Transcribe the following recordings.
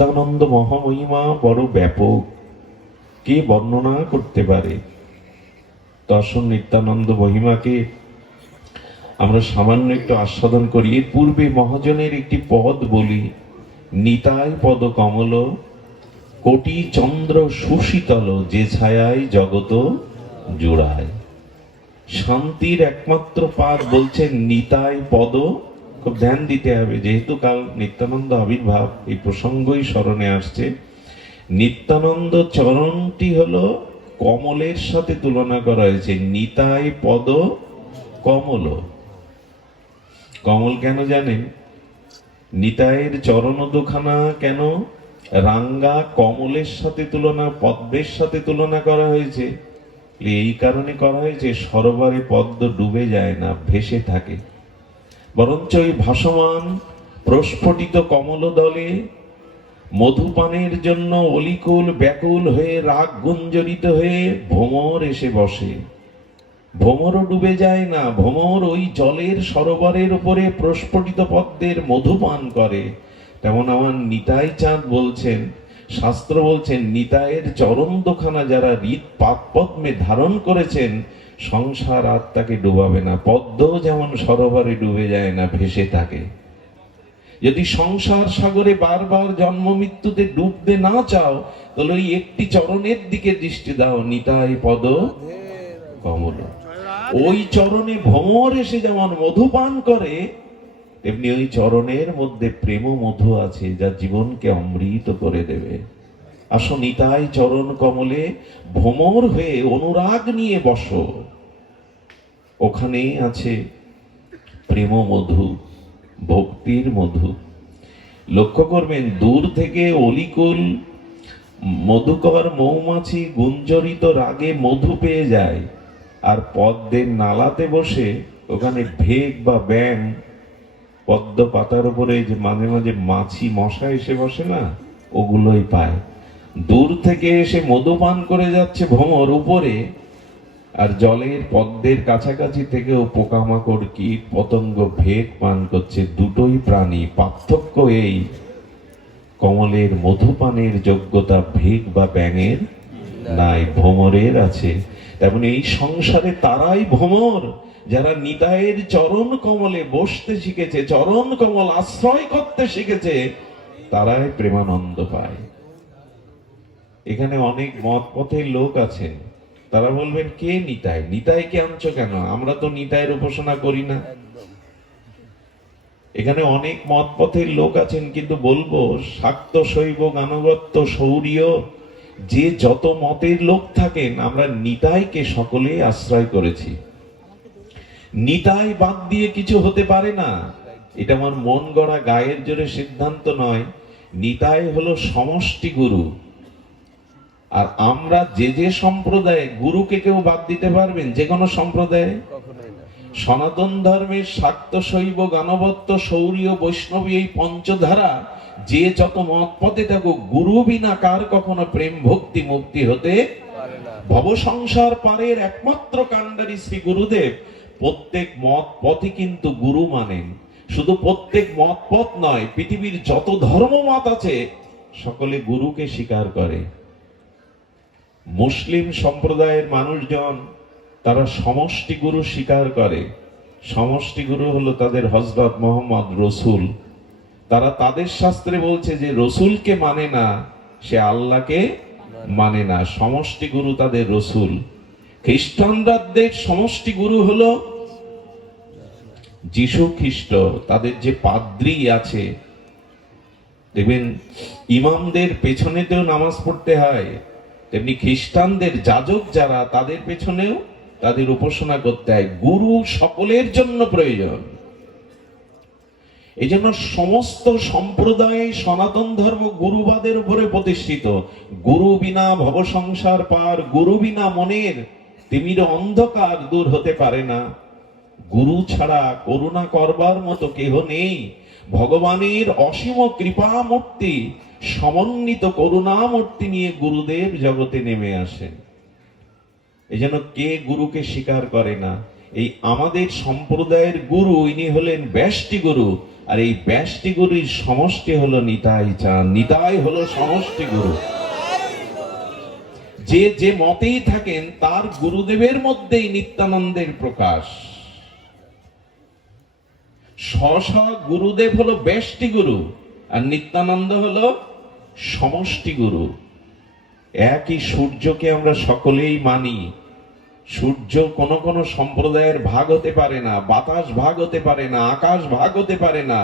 নিত্যানন্দ মহামহিমা বড় ব্যাপক, কে বর্ণনা করতে পারে? তো আসুন নিত্যানন্দ মহিমাকে আমরা সামান্য একটু আস্বাদন করি। এর পূর্বে মহাজনের একটি পদ বলি। নিতাই পদ কমল, কোটি চন্দ্র সুশীতল, যে ছায়ায় জগত জোড়ায়। শান্তির একমাত্র পাদ বলছেন নিতাই পদ। খুব ধ্যান দিতে হবে, যেহেতু কাল নিত্যানন্দ আবির্ভাব, এই প্রসঙ্গই স্মরণে আসছে। নিত্যানন্দ চরণটি হলো কমলের সাথে তুলনা করা হয়েছে। নিতাই পদ কমল। কমল কেন জানেন? নিতাইয়ের চরণ দুখানা কেন রাঙ্গা কমলের সাথে তুলনা, পদ্মের সাথে তুলনা করা হয়েছে? এই কারণে করা হয়েছে, সরোবরে পদ্ম ডুবে যায় না, ভেসে থাকে। বরঞ্চ ওই ভাসমান প্রস্ফুটিত কমল দলে মধুপানের জন্য অলিকুল ব্যাকুল হয়ে রাগ গুঞ্জরিত হয়ে ভ্রমর এসে বসে। ভ্রমরও ডুবে যায় না, ভ্রমর ওই জলের সরোবরের উপরে প্রস্ফুটিত পদ্মের মধুপান করে। তেমন আমার নিতাই চাঁদ বলছেন, শাস্ত্র বলছেন, নিতাইয়ের চরণ দুখানা যারা হৃদ পাদ পদ্মে ধারণ করেছেন, সংসার আর তাকে ডুবাবে না। পদ্ম যেমন সরোবরে ডুবে যায় না, ভেসে থাকে। যদি সংসার সাগরে বারবার জন্ম মৃত্যুতে ডুবতে না চাও, তাহলে ওই একটি চরণের দিকে দৃষ্টি দাও, নিতাই পদ কমল। ওই চরণে ভ্রমর এসে যেমন মধুপান করে, তেমনি ওই চরণের মধ্যে প্রেম মধু আছে, যা জীবনকে অমৃত করে দেবে। আসো নিতাই চরণ কমলে ভ্রমর হয়ে অনুরাগ নিয়ে বসো। ওখানে আছে প্রেম মধু, ভক্তির মধু। লক্ষ্য করবেন, দূর থেকে অলিকুল মধুকর মৌমাছি গুঞ্জরিত রাগে মধু পেয়ে যায়, আর পদ্মের নালাতে বসে ওখানে ভেক বা ব্যাং, পদ্ম পাতার উপরে যে মাঝে মাঝে মাছি মশা এসে বসে না, ওগুলোই পায়। দূর থেকে এসে মধুপান করে যাচ্ছে ভ্রমর উপরে, আর জলের পদ্মের কাছাকাছি থেকেও পোকামাকড় কীট পতঙ্গ ভেক পান করছে। দুটোই প্রাণী, পার্থক্য এই, কমলের মধুপানের যোগ্যতা ভেক বা ব্যাঙের নাই, ভ্রমরের আছে। তেমন এই সংসারে তারাই ভ্রমর, যারা নিতাইয়ের চরণ কমলে বসতে শিখেছে, চরণ কমল আশ্রয় করতে শিখেছে, তারাই প্রেমানন্দ পায়। এখানে অনেক মত পথের লোক আছেন, তারা বলবেন, কে নিতাই? নিতাইকে আনছো কেন? আমরা তো নিতাইয়ের উপাসনা করি না। এখানে অনেক মত পথের লোক আছেন, কিন্তু বলবো, শাক্ত শৈব গানগত্য সৌরীয় যে যত মতের লোক থাকেন, আমরা নিতাইকে সকলে আশ্রয় করেছি। নিতাই বাদ দিয়ে কিছু হতে পারে না, এটা আমার মন গড়া গায়ের জোরে সিদ্ধান্ত নয়। নিতাই হলো সমষ্টি গুরু। আর আমরা যে যে সম্প্রদায়ে, গুরুকে কেউ বাদ দিতে পারবেন? যে কোনো সম্প্রদায়ে? সনাতন ধর্মের শাক্ত শৈব গানবত্ত সৌরীয় বৈষ্ণবী এই পঞ্চধারা যে যত মত পথে থাকুক, গুরু বিনা কার কখনো প্রেম ভক্তি মুক্তি হতে ভব সংসার পারের একমাত্র কাণ্ডারী শ্রী গুরুদেব প্রত্যেক মত পথই কিন্তু গুরু মানেন। শুধু প্রত্যেক মত পথ নয়, পৃথিবীর যত ধর্ম মত আছে সকলে গুরুকে স্বীকার করে। মুসলিম সম্প্রদায়ের মানুষজন, তারা সমষ্টি গুরু স্বীকার করে। সমষ্টি গুরু হলো তাদের হযরত মুহাম্মদ রসুল। তারা তাদের শাস্ত্রে বলছে যে রসুলকে মানে না, সে আল্লাহকে মানে না। সমষ্টি গুরু তাদের রসুল। খ্রিস্টানদের সমষ্টি গুরু হলো যিশু খ্রিস্ট। তাদের যে পাদ্রী আছে, দেখবেন ইমামদের পেছনেতেও নামাজ পড়তে হয়, তেমনি খ্রিস্টানদের যাজক যারা, তাদের পেছনেও তাদের উপাসনা করতে হয়। গুরু সকলের জন্য প্রয়োজন। এই জন্য সমস্ত সম্প্রদায় সনাতন ধর্ম গুরুবাদের উপরে প্রতিষ্ঠিত। গুরু বিনা ভব সংসার পার, গুরু বিনা মনের তিমির অন্ধকার দূর হতে পারে না। গুরু ছাড়া করুণা করবার মতো কেহ নেই। ভগবানের অসীম কৃপা মূর্তি, সমন্বিত করুণা মূর্তি নিয়ে গুরুদেব জগতে নেমে আসেন। এই জন্য কে গুরুকে স্বীকার করে না? এই আমাদের সম্প্রদায়ের গুরু, ইনি হলেন ব্যষ্টি গুরু। আর এই ব্যষ্টি গুরুর সমষ্টি হলো নিতাই চাঁদ। নিতাই হলো সমষ্টি গুরু। যে যে মতেই থাকেন তার গুরুদেবের মধ্যেই নিত্যানন্দের প্রকাশ। স্ব গুরুদেব হলো ব্যষ্টি গুরু, আর নিত্যানন্দ হলো সমষ্টি গুরু। একই সূর্যকে আমরা সকলেই মানি। সূর্য কোন কোন সম্প্রদায়ের ভাগ হতে পারে না, বাতাস ভাগ হতে পারে না, আকাশ ভাগ হতে পারে না,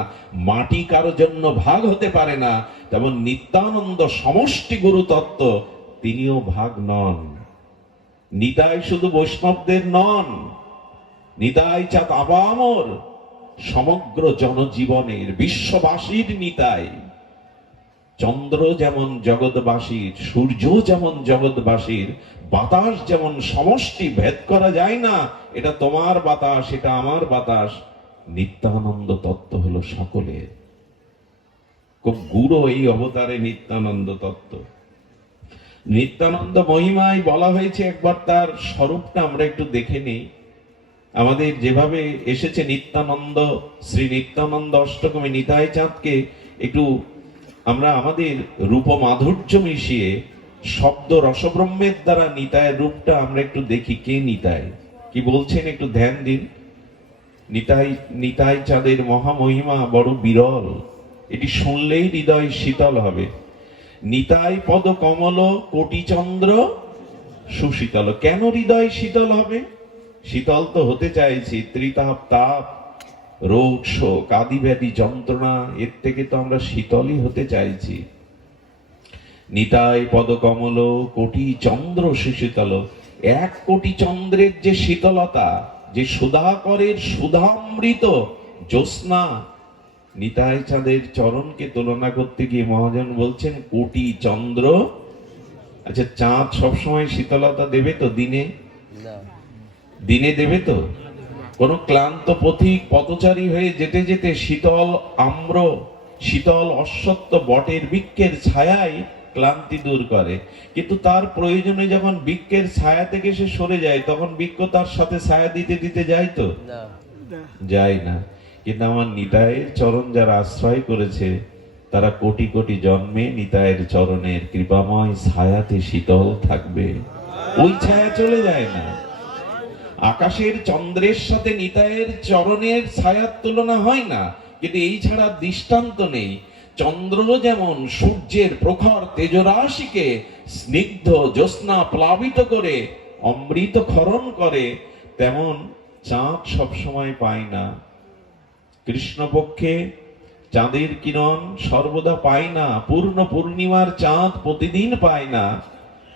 মাটি কারো জন্য ভাগ হতে পারে না। তেমন নিত্যানন্দ সমষ্টি গুরু তত্ত্ব, তিনিও ভাগ নন। নিতাই শুধু বৈষ্ণবদের নন, নিতাই চাঁদ আপামর সমগ্র জনজীবনের, বিশ্ববাসীর নিতাই। চন্দ্র যেমন জগৎবাসীর, সূর্য যেমন জগৎবাসীর, বাতাস যেমন সমষ্টি, ভেদ করা যায় না এটা তোমার বাতাস, এটা আমার বাতাস। নিত্যানন্দ তত্ত্ব হলো সকলের। খুব গুরু এই অবতারে নিত্যানন্দ তত্ত্ব। নিত্যানন্দ মহিমায় বলা হয়েছে, একবার তার স্বরূপটা আমরা একটু দেখে নিই। আমাদের যেভাবে এসেছে নিত্যানন্দ, শ্রী নিত্যানন্দ অষ্টকমে নিতাই চাঁদকে একটু আমরা আমাদের রূপ মাধুর্য মিশিয়ে শব্দ রসব্রহ্মের দ্বারা নিতায়ের রূপটা আমরা একটু দেখি। কে নিতাই, কি বলছেন একটু ধ্যান দিন। নিতাই, নিতাই চাঁদের মহামহিমা বড় বিরল, এটি শুনলেই হৃদয় শীতল হবে। নিতাই পদ কমল কোটি চন্দ্র সুশীতল। কেন হৃদয় শীতল হবে? শীতল তো হতে চাইছি, ত্রিতাপ তাপ রোগ শোক আদি ব্যাধি যন্ত্রণা, এর থেকে তো আমরা শীতলই হতে চাইছি। নিতাই পদ কমল কোটি চন্দ্র সুশীতল। 1 কোটি চন্দ্রের যে শীতলতা, যে সুধাকরের সুধামৃত জ্যোৎস্না, নিতাই চাঁদের চরণকে তুলনা করতে গিয়ে মহাজন বলছেন কোটি চন্দ্র। আচ্ছা, চাঁদ সবসময় শীতলতা দেবে তো? দিনে দিনে দেবে তো? কোন ক্লান্ত পথিক পথচারী হয়ে যেতে যেতে শীতল আম্র, শীতল অশ্বত্থ বটের বৃক্ষের ছায়ায় ক্লান্তি দূর করে, কিন্তু তার প্রয়োজনে যখন বৃক্ষের ছায়া থেকে সে সরে যায়, তখন বৃক্ষ তার সাথে ছায়া দিতে দিতে যায় তো? যায় না। কিন্তু আমার নিতাইয়ের চরণ যারা আশ্রয় করেছে, তারা কোটি কোটি জন্মে নিতাইয়ের চরণের কৃপাময় ছায়াতে শীতল থাকবে। ওই ছায়া চলে যায় না। আকাশের চন্দ্রের সাথে নিতাইয়ের চরণের ছায়ার তুলনা হয় না, কিন্তু এই ছাড়া দৃষ্টান্ত নেই। চন্দ্র যেমন সূর্যের প্রখর তেজরাশিকে স্নিগ্ধ জ্যোৎস্না প্লাবিত করে অমৃত ক্ষরণ করে, তেমন চাঁদ সবসময় পায় না। কৃষ্ণপক্ষে চাঁদের কিরণ সর্বদা পায় না, পূর্ণ পূর্ণিমার চাঁদ প্রতিদিন পায় না।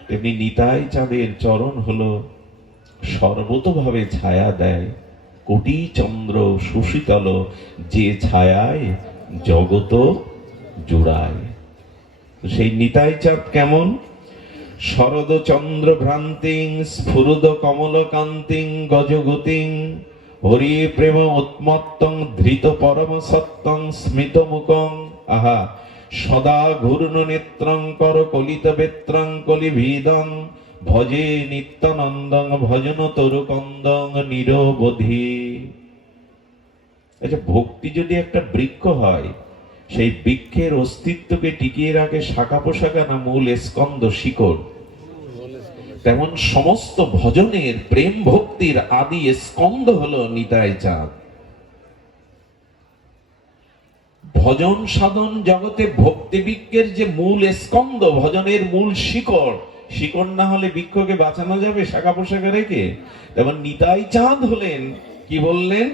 তেমনি নিতাই চাঁদের চরণ হলো সর্বতভাবে ছায়া দেয়, কোটি চন্দ্র সুশীতল, যে ছায়ায় জগত জুড়ায়। সেই নিতাই চাঁদ কেমন? শরদ চন্দ্র ভ্রান্তিং স্ফুরদ কমল কান্তিং গজগতিং হরি প্রেম উন্মত্তং ধৃত পরম সত্যং স্মিত মুখং। আহা, সদা ঘূর্ণ নেত্রং কর কলিত বেত্রং কলিভীদং ভজে নিত্যানন্দং ভজন তরুকন্দং নিরবধি। আচ্ছা, ভক্তি যদি একটা বৃক্ষ হয়, সেই বৃক্ষের অস্তিত্বকে টিকিয়ে রাখে শাখা পোশাখা না মূল স্কন্দ শিকড়? তেমন সমস্ত ভজনের প্রেম ভক্তির আদি স্কন্দ হলো নিতাই চাঁদ। ভজন সাধন জগতে ভক্তি বৃক্ষের যে মূল স্কন্দ, ভজনের মূল শিকড়, শিকড় না হলে বৃক্ষকে বাঁচানো যাবে শাখা পোশাখা রেখে? তেমন নিতাই চাঁদ হলেন, কি বললেন?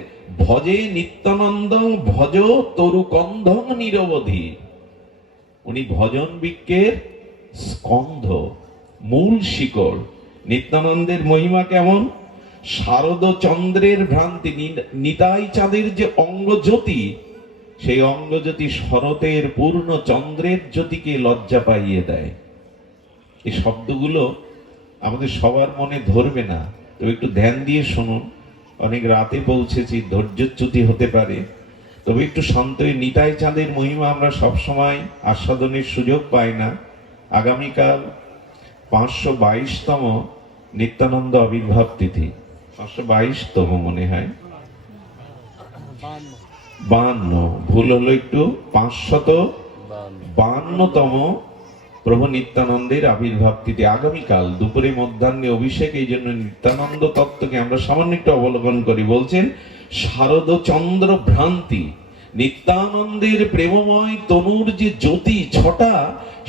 ভজে নিত্যানন্দং ভজ তরুকন্ধং নিরবধি। উনি ভজন বৃক্ষের স্কন্ধ, মূল শিকড়। নিত্যানন্দের মহিমা কেমন? শারদ চন্দ্রের ভ্রান্তি, নিতাই চাঁদের যে অঙ্গজ্যোতি, সেই অঙ্গজ্যোতি শরতের পূর্ণ চন্দ্রের জ্যোতিকে লজ্জা পাইয়ে দেয়। এই শব্দগুলো আমাদের সবার মনে ধরবে না, তবে একটু ধ্যান দিয়ে শুনুন। অনেক রাতে পৌঁছেছি, ধৈর্যচ্যুতি হতে পারে, তবে একটু শান্ত। নিতাই চাঁদের মহিমা আমরা সবসময় আস্বাদনের সুযোগ পাই না। আগামীকাল 522তম নিত্যানন্দ আবির্ভাব তিথি, 522তম মনে হয়, 52, ভুল হলো একটু, 552তম প্রভু নিত্যানন্দের আবির্ভাব তিথি আগামীকাল দুপুরে মধ্যাহ্নে অভিষেক। এই জন্য নিত্যানন্দ তত্ত্বকে আমরা সামান্য একটু অবলোকন করি। বলছেন শারদচন্দ্র ভ্রান্তি, নিত্যানন্দের প্রেমময় তনুর যে জ্যোতি ছটা,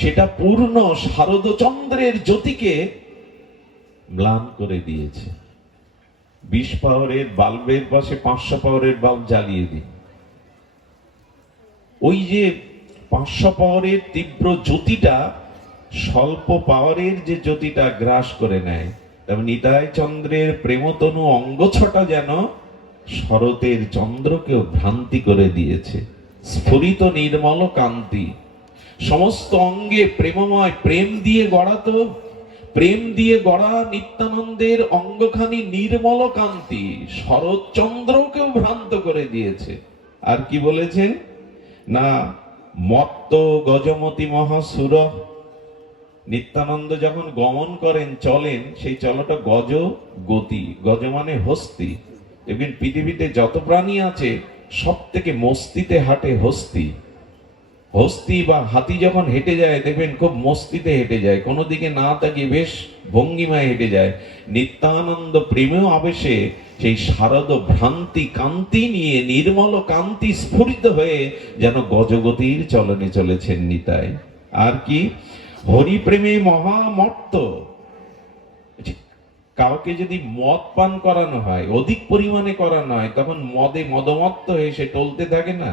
সেটা পূর্ণ শারদচন্দ্রের জ্যোতিকে ম্লান করে দিয়েছে। 20 পাওয়ারের বাল্বের পাশে 500 পাওয়ারের বাল্ব জ্বালিয়ে দিন, ওই যে 500 পাওয়ারের তীব্র জ্যোতিটা স্বল্প পাওয়ারের যে জ্যোতিটা গ্রাস করে নেয়। তবে নিতাই চন্দ্রের প্রেমতনু অঙ্গ ছটা যেন শরতের চন্দ্রকেও ভ্রান্তি করে দিয়েছে। স্ফুরিত নির্মল কান্তি, সমস্ত অঙ্গে প্রেমময়, প্রেম দিয়ে গড়া, তো প্রেম দিয়ে গড়া নিত্যানন্দের অঙ্গখানি নির্মল কান্তি শরৎচন্দ্রকেও ভ্রান্ত করে দিয়েছে। আর কি বলেছেন না, মত্ত গজমতি মহাসুর। নিত্যানন্দ যখন গমন করেন, চলেন, সেই চলটা গজ গতি, গজ মানে হস্তি। দেখবেন পৃথিবীতে যত প্রাণী আছে সব থেকে মস্তিতে হাঁটে হস্তি। হস্তি বা হাতি যখন হেঁটে যায় দেখবেন খুব মস্তিতে হেঁটে যায়, কোনো দিকে না তাকিয়ে বেশ ভঙ্গিমায় হেঁটে যায়। নিত্যানন্দ প্রেমেও আবেশে সেই শারদ ভ্রান্তি কান্তি নিয়ে নির্মল কান্তি স্ফুরিত হয়ে যেন গজগতির চলনে চলেছেন নিতাই। আর কি, হরি প্রেমে মহামত্ত। কাউকে যদি মদ পান করানো হয়, অধিক পরিমাণে করানো হয়, তখন মদে মদমত্ত হয়ে সে টলতে থাকে না,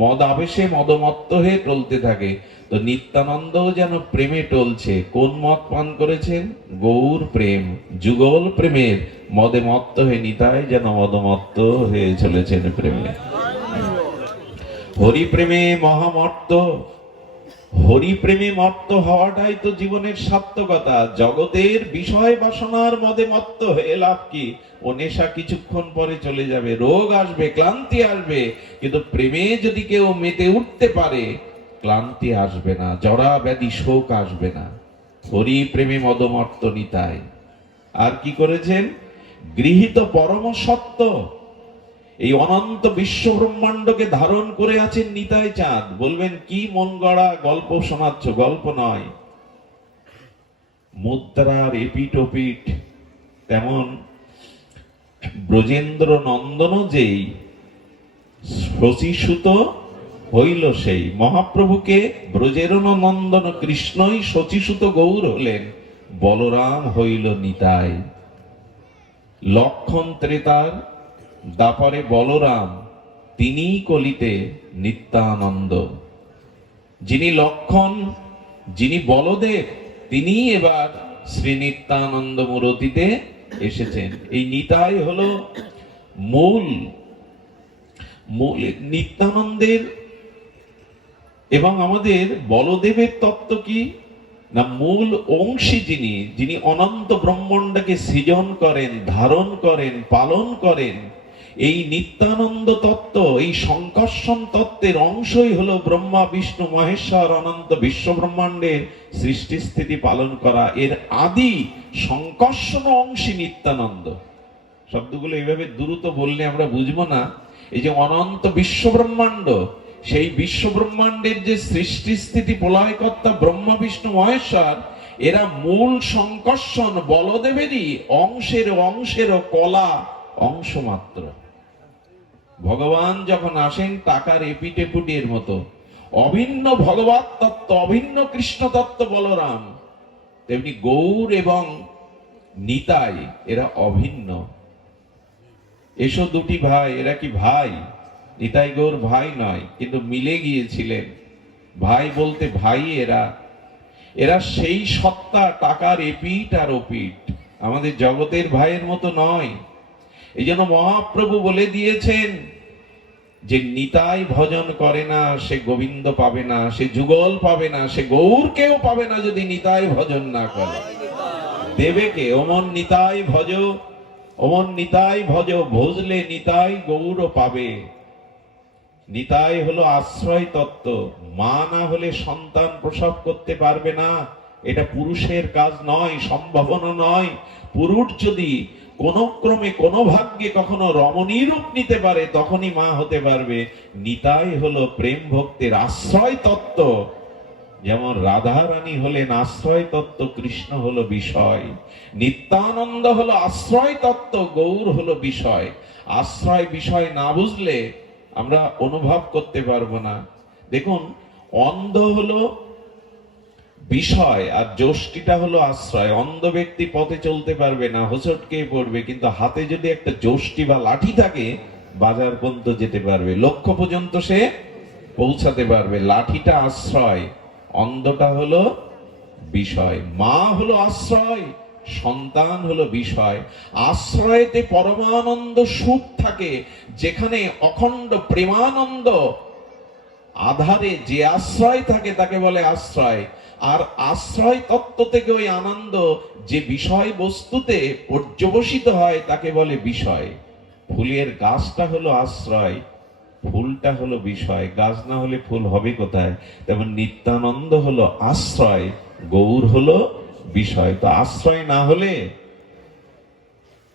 মদ আবেশে মদমত্ত হয়ে টলতে থাকে। তো নিত্যানন্দ যেন প্রেমে টলছে। কোন মদ পান করেছেন? গৌর প্রেম, যুগল প্রেমের মদে মত্ত হয়ে নিতাই যেন মদমত্ত হয়ে চলেছেন প্রেমে। হরি প্রেমে মহামত্ত, হরি প্রেমে মত্ত হওয়াটাই তো জীবনের সার্থকতা। জগতের বিষয় বাসনার মদে মত্ত হয়ে লাভ কি? ও নেশা কিছুক্ষণ পরে চলে যাবে, রোগ আসবে, ক্লান্তি আসবে, কিন্তু প্রেমে যদি কেউ মেতে উঠতে পারে, ক্লান্তি আসবে না, জরা ব্যাধি শোক আসবে না। হরি প্রেমে মদমত্ত নিতাই। আর কি করেছেন? গৃহীত পরম সত্য, এই অনন্ত বিশ্ব ব্রহ্মাণ্ডকে ধারণ করে আছেন নিতাই চাঁদ। বলবেন কি মন গড়া গল্প শোনাচ্ছ? গল্প নয়, মুদ্রার এপিঠ ওপিঠ। তেমন ব্রজেন্দ্র নন্দন যেই শচীসুত হইল সেই। মহাপ্রভুকে ব্রজের নন্দন কৃষ্ণই শচীসুত গৌর হলেন, বলরাম হইল নিতাই। লক্ষণ ত্রেতার দাপরে বলরাম, তিনি কলিতে নিত্যানন্দ। যিনি লক্ষণ, যিনি বলদেব, তিনি এবার শ্রী নিত্যানন্দ মূরতিতে এসেছেন। এই নিতাই হলো মূল নিত্যানন্দের। এবং আমাদের বলদেবের তত্ত্ব কি না, মূল অংশী যিনি, যিনি অনন্ত ব্রহ্মাণ্ডকে সৃজন করেন, ধারণ করেন, পালন করেন। এই নিত্যানন্দ তত্ত্ব, এই সংকর্ষণ তত্ত্বের অংশই হলো ব্রহ্মা বিষ্ণু মহেশ্বর অনন্ত বিশ্ব ব্রহ্মাণ্ডের সৃষ্টি স্থিতি পালন করা। এর আদি সংকর্ষণ অংশী নিত্যানন্দ। শব্দগুলো এইভাবে দ্রুত বললে আমরা বুঝবো না। এই যে অনন্ত বিশ্ব ব্রহ্মাণ্ড, সেই বিশ্ব ব্রহ্মাণ্ডের যে সৃষ্টি স্থিতি প্রলয়কর্তা ব্রহ্মা বিষ্ণু মহেশ্বর, এরা মূল সংকর্ষণ বলদেবেরই অংশের কলা অংশ মাত্র। ভগবান যখন আসেন টাকার এপিটেপুটির মতো, অভিন্ন ভগবত তত্ত্ব, অভিন্ন কৃষ্ণ তত্ত্ব বলরাম, তেমনি গৌর এবং নিতাই এরা অভিন্ন। এসো দুটি ভাই, এরা কি ভাই? নিতাই গৌর ভাই নয়, কিন্তু মিলে গিয়েছিলেন। ভাই বলতে ভাই এরা, এরা সেই সত্তা, টাকার এপিঠ আর ওপিঠ, আমাদের জগতের ভাইয়ের মতো নয়। এই জন্য মহাপ্রভু বলে দিয়েছেন যে নিতাই ভজন করে না সে গোবিন্দ পাবে না, সে যুগল পাবে না, সে গৌরকেও পাবে না যদি নিতাই ভজন না করে। দেবে কে? ওমন নিতাই ভজ, ওমন নিতাই ভজ, ভজলে নিতাই গৌর পাবে। নিতাই হলো আশ্রয় তত্ত্ব। মা না হলে সন্তান প্রসব করতে পারবে না, এটা পুরুষের কাজ নয়, সম্ভাবনা নয়। পুরুষ যদি কোন ক্রমে কোন ভাগ্যে কখনো রমণী রূপ নিতে পারে, তখনই মা হতে পারবে। নিতাই হলো প্রেম ভক্তির আশ্রয় তত্ত্ব। যেমন রাধা রানী হলেন আশ্রয় তত্ত্ব, কৃষ্ণ হলো বিষয়। নিত্যানন্দ হলো আশ্রয় তত্ত্ব, গৌর হলো বিষয়। আশ্রয় বিষয় না বুঝলে আমরা অনুভব করতে পারবো না। দেখুন, অন্ধ হলো বিষয় আর যষ্টিটা হলো আশ্রয়। অন্ধ ব্যক্তি পথে চলতে পারবে না, হোঁচটকে পড়বে, কিন্তু হাতে যদি একটা যষ্টি বা লাঠি থাকে বাজার পর্যন্ত যেতে পারবে, লক্ষ্য পর্যন্ত সে পৌঁছাতে পারবে। লাঠিটা আশ্রয়, অন্ধটা হলো বিষয়। মা হলো আশ্রয়, সন্তান হলো বিষয়। আশ্রয়েতে পরমানন্দ সুখ থাকে, যেখানে অখণ্ড প্রেমানন্দ আধারে যে আশ্রয় থাকে তাকে বলে আশ্রয়। আর আশ্রয় তত্ত্ব থেকে ওই আনন্দ যে বিষয় বস্তুতে পর্যবসিত হয় তাকে বলে বিষয়। ফুলের গাছটা হলো আশ্রয়, ফুলটা হলো বিষয়। গাছ না হলে ফুল হবে কোথায়? তেমন নিত্যানন্দ হলো আশ্রয়, গৌর হলো বিষয়। তো আশ্রয় না হলে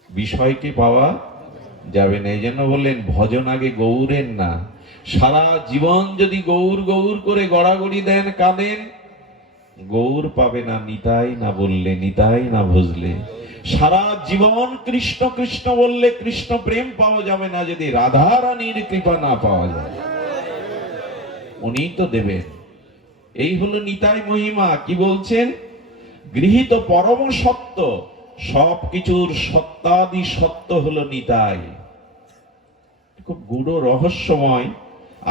বিষয়কে পাওয়া যাবে না। এই জন্য বললেন ভজন আগে গৌরের না। সারা জীবন যদি গৌর গৌর করে গড়াগড়ি দেন, কাঁদেন, গৌর পাবে না নিতাই না বললে, নিতাই না বুঝলে। সারা জীবন কৃষ্ণ কৃষ্ণ বললে কৃষ্ণ প্রেম পাওয়া যাবে না যদি রাধা রানীর কৃপা না পাওয়া যায়। উনি তো দেবেন। এই হলো নিতাই মহিমা। কি বলছেন? গৃহীত পরম সত্য, সবকিছুর সত্যাদি সত্য হলো নিতাই। খুব গূঢ় রহস্যময়।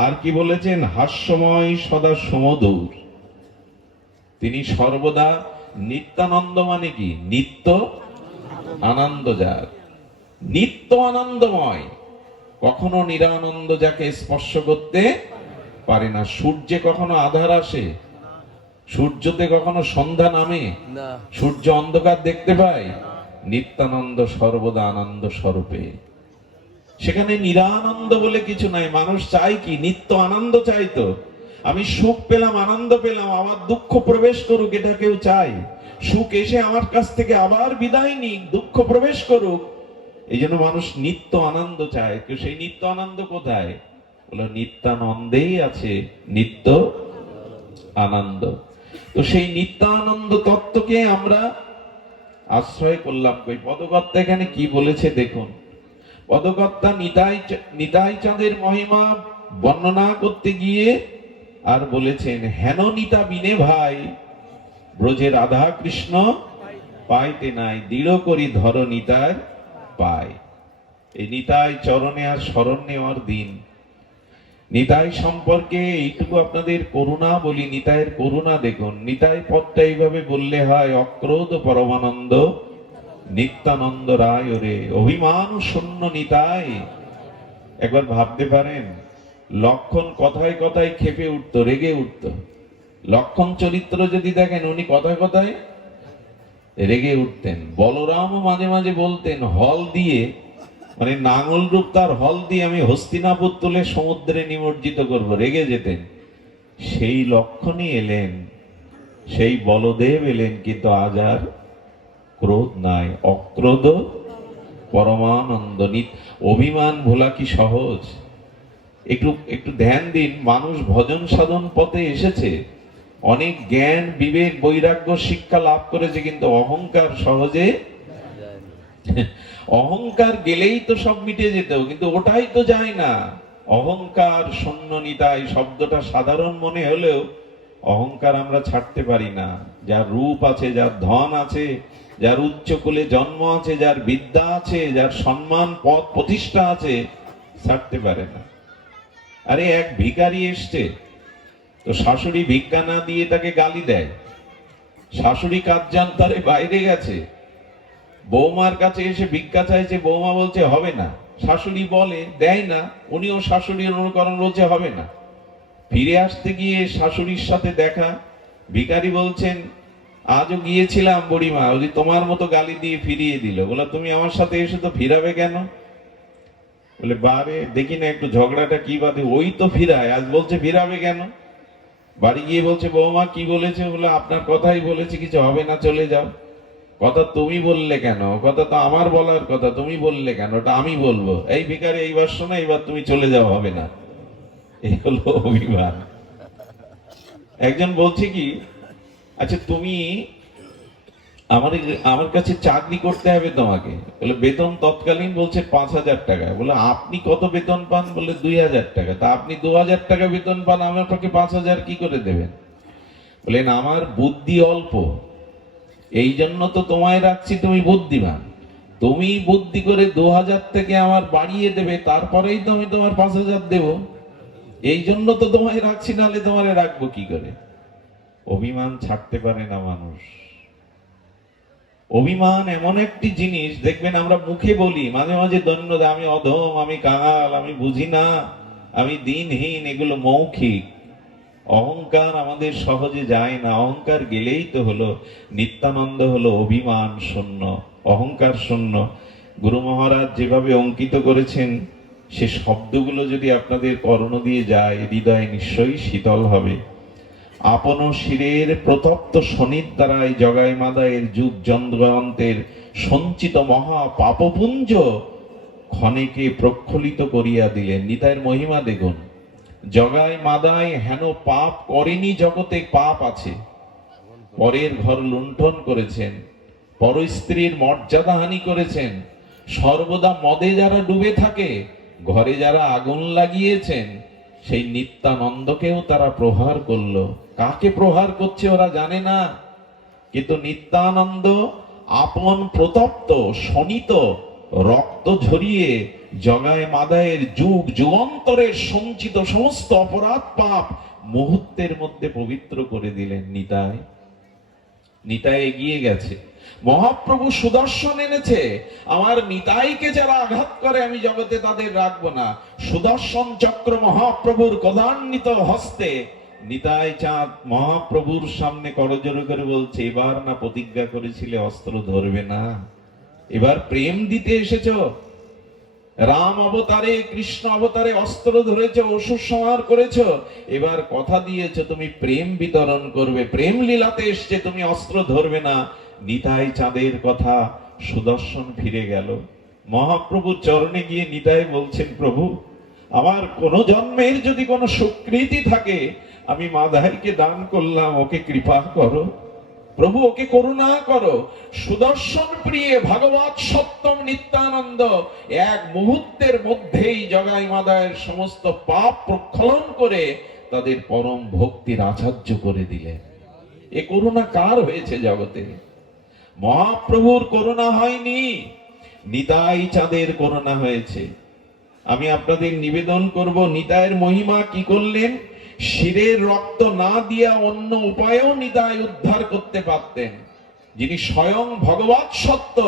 আর কি বলেছেন? হাস্যময় সদা সমধুর। তিনি সর্বদা নিত্যানন্দ। মানে কি? নিত্য আনন্দ যার, নিত্য আনন্দময়। কখনো নিরানন্দ যাকে স্পর্শ করতে পারে না। সূর্যে কখনো আধার আসে? সূর্যতে কখনো সন্ধ্যা নামে? সূর্য অন্ধকার দেখতে পায়? নিত্যানন্দ সর্বদা আনন্দ স্বরূপে। সেখানে নিরানন্দ বলে কিছু নাই। মানুষ চাই কি? নিত্য আনন্দ চাইতো। আমি সুখ পেলাম, আনন্দ পেলাম, আবার দুঃখ প্রবেশ করুক, এটা কেউ চায়? সুখ এসে আমার কাছ থেকে আবার বিদায় নিক, দুঃখ প্রবেশ করুক। এই জন্য মানুষ নিত্য আনন্দ চায়। তো সেই নিত্য আনন্দ কোথায়? বলো নিত্যানন্দেই আছে নিত্য আনন্দ। তো সেই নিত্যানন্দ তত্ত্বকে আমরা আশ্রয় করলাম। কই পদকর্তা এখানে কি বলেছে দেখুন। পদকর্তা নিতাই চাঁদের মহিমা বর্ণনা করতে গিয়ে আর বলেছেন, হেন নিতা বিনে ভাই ব্রজে রাধা কৃষ্ণ পাইতে নাই, দৃঢ় করি ধর নিতাই পায়। এই নিতাই চরণে আর শরণ নেওয়ার দিন। নিতাই সম্পর্কে এইটুকু আপনাদের করুণা বলি, নিতাইয়ের করুণা দেখুন। নিতাই পদটা এইভাবে বললে হয়, অক্রোধ পরমানন্দ নিত্যানন্দ রায় ওরে অভিমান শূন্য নিতাই। একবার ভাবতে পারেন, লক্ষণ কথায় কথায় খেপে উঠতো, রেগে উঠতো। লক্ষণ চরিত্র যদি দেখেন, উনি কথায় কথায় রেগে উঠতেন। বলরামও মাঝে মাঝে বলতেন, হল দিয়ে, মানে নাঙল রূপ তার, হল দিয়ে আমি হস্তিনাপুর তুলে সমুদ্রে নিমজ্জিত করব, রেগে যেতেন। সেই লক্ষণই এলেন, সেই বলদেব এলেন, কিন্তু আজ আর ক্রোধ নাই, অক্রোধ পরমানন্দ। অভিমান ভোলা কি সহজ? একটু একটু ধ্যান দিন। মানুষ ভজন সাধন পথে এসেছে, অনেক জ্ঞান বিবেক বৈরাগ্য শিক্ষা লাভ করেছে, কিন্তু অহংকার সহজে, অহংকার গেলেই তো সব মিটে যেত, কিন্তু ওটাই তো যায় না। অহংকার শূন্য নিতাই শব্দটা সাধারণ মনে হলেও অহংকার আমরা ছাড়তে পারি না। যার রূপ আছে, যার ধন আছে, যার উচ্চ কুলে জন্ম আছে, যার বিদ্যা আছে, যার সম্মান পদ প্রতিষ্ঠা আছে, ছাড়তে পারে না। আরে এক ভিখারি এসছে, তো শাশুড়ি ভিক্ষা না দিয়ে তাকে গালি দেয়। শাশুড়ি কাজ জানতারে বাইরে গেছে, বৌমার কাছে এসে ভিক্ষা চাইছে, বৌমা বলছে হবে না। শাশুড়ি বলে, দেয় না, উনিও শাশুড়ির অনুকরণ, বলছে হবে না। ফিরে আসতে গিয়ে শাশুড়ির সাথে দেখা, ভিখারি বলছেন, আজও গিয়েছিলাম বুড়িমা, ওই তোমার মতো গালি দিয়ে ফিরিয়ে দিল। বলে, তুমি আমার সাথে এসে তো ফিরাবে কেন? বলে, বারে দেখি না একটু ঝগড়াটা কি বাদে, ওই তো ফিরায়, আজ বলছে ফিরাবে কেন? বাড়ি গিয়ে বলছে, বৌমা কি বলেছে? বলে, আপনার কথাই বলেছে, কিছু হবে না, চলে যাও। কথা তুমি বললে কেন, কথা তো আমার বলার কথা, তুমি বললে কেন, ওটা আমি বলবো। এই ভিখারি এইবার শোনো, এইবার তুমি চলে যাও, হবে না। এই হলো অভিমান। একজন বলছে কি, আচ্ছা তুমি আমার আমার কাছে চাকরি করতে হবে তোমাকে, বলে বেতন তৎকালীন বলছে 5,000 টাকা। বলে আপনি কত বেতন পান? বলে 2,000 টাকা। তা আপনি 2,000 টাকা বেতন পান, আমাকে 5,000 কি করে দেবেন? বলেন আমার বুদ্ধি অল্প, এই জন্য তো তোমায় রাখছি, তুমি বুদ্ধিমান, তুমি বুদ্ধি করে 2,000 থেকে আমার বাড়িয়ে দেবে, তারপরেই তো আমি তোমার 5,000 দেব। এই জন্য তো তোমায় রাখছি, নাহলে তোমারে রাখবো কি করে? অভিমান ছাড়তে পারে না মানুষ। অভিমান এমন একটি জিনিস, দেখবেন আমরা মুখে বলি মাঝে মাঝে ধন্যবাদ, আমি অধম, আমি কাঙাল, আমি বুঝি না, আমি দিনহীন, এগুলো মৌখিক। অহংকার আমাদের সহজে যায় না। অহংকার গেলেই তো হলো নিত্যানন্দ, হলো অভিমান শূন্য, অহংকার শূন্য। গুরু মহারাজ যেভাবে অঙ্কিত করেছেন, সে শব্দগুলো যদি আপনাদের কর্ণ দিয়ে যায়, হৃদয় নিশ্চয়ই শীতল হবে। আপন শিরের প্রতপ্ত শনির দ্বারাই জগাই মাদায়ের যুগ জন্মান্তের সঞ্চিত মহা পাপপুঞ্জ ক্ষণেকে প্রক্ষলিত করিয়া দিলেন। নিতাইয়ের মহিমা দেখুন। জগাই মাদাই হেন পাপ করেনি, জগতে পাপ আছে। পরের ঘর লুণ্ঠন করেছেন, পর স্ত্রীর মর্যাদা হানি করেছেন, সর্বদা মদে যারা ডুবে থাকে, ঘরে যারা আগুন লাগিয়েছেন, সেই নিত্যানন্দকেও তারা প্রহার করলো। কাকে প্রহার করছে ওরা জানে না, কিন্তু নিত্যানন্দ আপন প্রতপ্ত শনিত রক্ত ঝরিয়ে জগায় মাদায়ের যুগ যুগান্তরের সঞ্চিত সমস্ত অপরাধ পাপ মুহূর্তের মধ্যে পবিত্র করে দিলেন। নিতাই নিতাই এগিয়ে গেছে। মহাপ্রভু সুদর্শন এনেছে। আমার নিতাইকে যারা আঘাত করে আমি জগতে তাদের রাখবো না। সুদর্শন চক্র মহাপ্রভুর গদান্বিত হস্তে নিতাই চাঁদ মহাপ্রভুর সামনে করজোড়ে করে বলছে, এবার না প্রতিজ্ঞা করেছিলে অস্ত্র ধরবে না, এবার প্রেম দিতে এসেছ। রাম অবতারে কৃষ্ণ অবতারে অস্ত্র ধরেছ, অসুর সংহার করেছ, এবার কথা দিয়েছ তুমি প্রেম বিতরণ করবে, প্রেম লীলাতে এসছে, তুমি অস্ত্র ধরবে না। নিতাই চাঁদের কথা সুদর্শন ফিরে গেল। মহাপ্রভুর চরণে গিয়ে নিতাই বলছেন, প্রভু আমার কোন জন্মের যদি কোনো সুকৃতি থাকে, আমি মাদাইকে দান করলাম, ওকে কৃপা করো প্রভু, ওকে করুণা করো। সুদর্শন প্রিয়ে ভাগবত সত্যম নিত্যানন্দ এক মুহূর্তের মধ্যেই জগাই মাদায়ের সমস্ত পাপ প্রক্ষালন করে তাদের পরম ভক্তির আচার্য করে দিলেন। এ করুণা কার হয়েছে জগতে? মহাপ্রভুর করুণা হয়নি, নিতাই চাঁদের করুণা হয়েছে। আমি আপনাদের নিবেদন করব, নিতাইয়ের মহিমা কি করলেন। শিরের রক্ত না দিয়া অন্য উপায়েও নিতাই উদ্ধার করতে পারতেন। যিনি স্বয়ং ভগবৎ সত্য,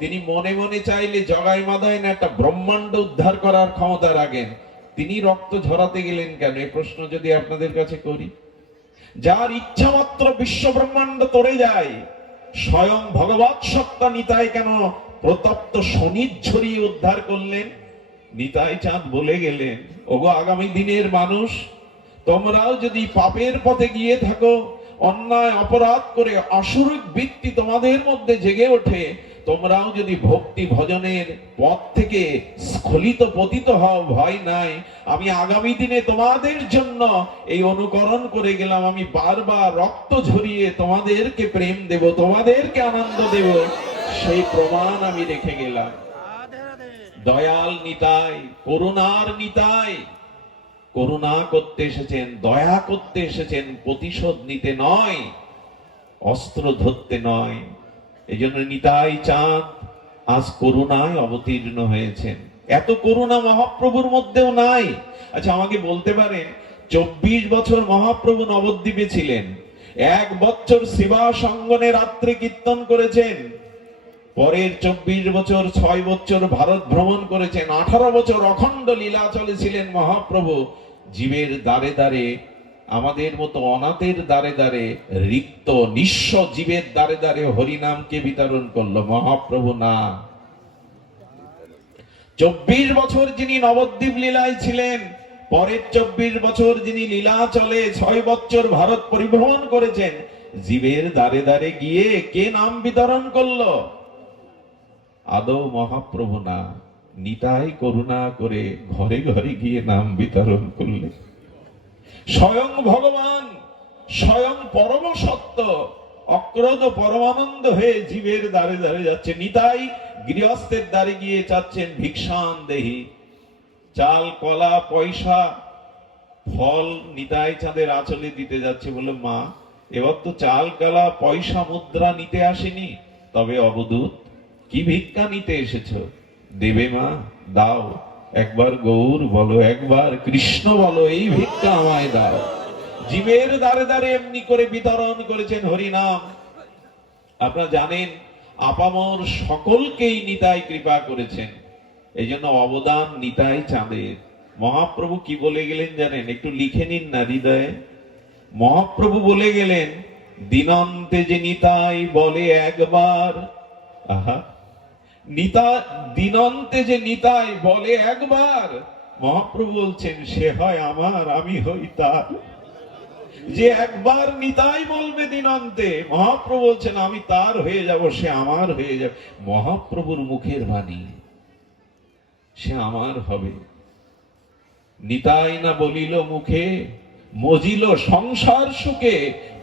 তিনি মনে মনে চাইলে জগাই মাদায় না একটা ব্রহ্মাণ্ড উদ্ধার করার ক্ষমতা রাখেন। তিনি রক্ত ঝরাতে গেলেন কেন? এই প্রশ্ন যদি আপনাদের কাছে করি। যার ইচ্ছা মাত্র বিশ্ব ব্রহ্মাণ্ড তরে যায়, স্বয়ং ভগবৎ সত্তা নিতাই কেন প্রতপ্ত শনি ঝরিয়ে উদ্ধার করলেন? নিতাই চাঁদ বলে গেলেন, ওগো আগামী দিনের মানুষ, তোমরাও যদি পাপের পথে গিয়ে থাকো, অন্যায় অপরাধ করে আসুরিক বৃত্তি তোমাদের মধ্যে জেগে ওঠে, তোমরাও যদি ভক্তি ভজনের পথ থেকে স্খলিত পতিত হও, ভয় নাই। আমি আগামী দিনে তোমাদের জন্য এই অনুকরণ করে গেলাম। আমি বারবার রক্ত ঝরিয়ে তোমাদেরকে প্রেম দেব, তোমাদেরকে আনন্দ দেব, সেই প্রমাণ আমি রেখে গেলাম। দয়াল নিতাই, করুণার নিতাই, করুণা করতে এসেছেন, দয়া করতে এসেছেন, প্রতিশোধ নিতে নয়, অস্ত্র ধরতে নয়। এই জন্য নিতাই চাঁদ আজ করুণায় অবতীর্ণ হয়েছেন। এত করুণা মহাপ্রভুর মধ্যেও নাই। আচ্ছা আমাকে বলতে পারেন, 24 বছর মহাপ্রভু নবদ্বীপে ছিলেন, 1 বছর সেবা সঙ্গনে রাত্রে কীর্তন করেছেন, পরের 24 বছর 6 বছর ভারত ভ্রমণ করেছেন, 18 বছর অখণ্ড লীলা চলেছিলেন মহাপ্রভু। জীবের দ্বারে দ্বারে, আমাদের মতো অনাথের দ্বারে দ্বারে, রিক্ত নিঃস্ব জীবের দ্বারে দ্বারে হরিনামকে বিতরণ করলো মহাপ্রভু না। 24 বছর যিনি নবদ্বীপ লীলায় ছিলেন, পরের 24 বছর যিনি লীলা চলে 6 বছর ভারত পরিভ্রমণ করেছেন, জীবের দ্বারে দ্বারে গিয়ে কে নাম বিতরণ করলো? আদৌ মহাপ্রভু না, নিতাই করুণা করে ঘরে ঘরে গিয়ে নাম বিতরণ করলেন। স্বয়ং ভগবান, স্বয়ং পরম সত্য অক্রোধ পরমানন্দ হয়ে জীবের দ্বারে দ্বারে যাচ্ছে। নিতাই গৃহস্থের দ্বারে গিয়ে চাচ্ছেন ভিক্ষান দেহি, চাল কলা পয়সা ফল নিতাই চাঁদের আঁচলে দিতে যাচ্ছে। বলে, মা এবার তো চাল কলা পয়সা মুদ্রা নিতে আসেনি, তবে অবধূত কি ভিক্ষা নিতে এসেছো? দেবে মা, দাও, একবার গৌর বলো, একবার কৃষ্ণ বলো, এই ভিক্ষা আমায় দাও। জীবের দ্বারে দ্বারে এমনি করে বিতরণ করেছেন হরিনাম। আপনারা জানেন আপামর সকলকেই নিতাই কৃপা করেছেন, এই জন্য অবদান নিতাই চাঁদের। মহাপ্রভু কি বলে গেলেন জানেন? একটু লিখে নিন না হৃদয়ে। মহাপ্রভু বলে গেলেন, দিনন্তে যে নিতাই বলে একবার, আহা, নিতা দিনন্তে যে নিতাই বলে একবার, মহাপ্রভু বলছেন সে হয় আমার, আমি হই তার। যে একবার নিতাই বলবে দিনন্তে, মহাপ্রভু বলছেন আমি তার হয়ে যাব, সে আমার হয়ে যাবে। মহাপ্রভুর মুখের বাণী, সে আমার হবে। নিতাই না বলিল মুখে, মজিল সংসার সুখে,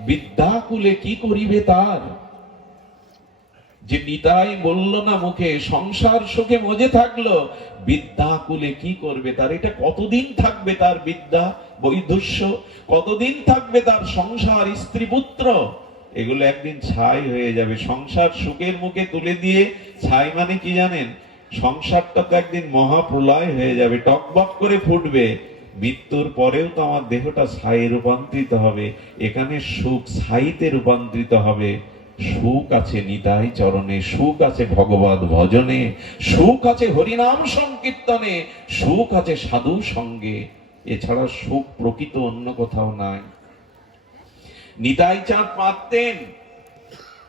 বিদ্যাকুলে কি করিবে তার? যে নিতাই বলল না মুখে, সংসার সুখে মজে থাকলো, বিদ্যাকুলে কি করবে তার? এটা কতদিন থাকবে তার বিদ্যা বৈধুষ্য? কতদিন থাকবে তার সংসার স্ত্রী পুত্র? এগুলো একদিন ছাই হয়ে যাবে। সংসার সুখের মুখে তুলে দিয়ে, ছাই মানে কি জানেন? সংসারটা তো একদিন মহাপ্রলয় হয়ে যাবে, টকবক করে ফুটবে। মৃত্যুর পরেও তো আমার দেহটা ছাইয়ে রূপান্তরিত হবে, এখানে সুখ ছাইতে রূপান্তরিত হবে। সুখ আছে নিতাই চরণে, সুখ আছে ভগবত ভজনে, সুখ আছে হরিনাম সংকীর্তনে, সুখ আছে সাধু সঙ্গে। এছাড়া সুখ প্রকৃত অন্য কোথাও নাই। নিতাই চাঁদ পারতেন,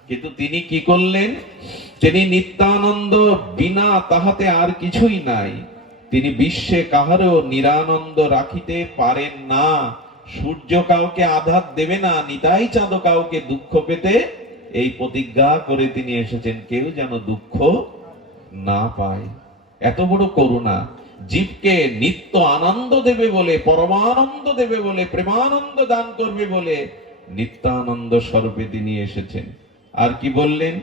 কিন্তু তিনি কি করলেন? তিনি নিত্যানন্দ, বিনা তাহাতে আর কিছুই নাই। তিনি বিশ্বে কাহারও নিরানন্দ রাখিতে পারেন না। সূর্য কাউকে আঘাত দেবে না, নিতাই চাঁদ কাউকে দুঃখ পেতে এই প্রতিজ্ঞা করে তিনি এসেছেন, কেউ যেন দুঃখ না পায়। এত বড় করুণা, জীবকে নিত্য আনন্দ দেবে বলে, পরমানন্দ দেবে বলে, প্রেমানন্দ দান করবে বলে নিত্যানন্দ স্বরূপে তিনি এসেছেন। আর কি বললেন?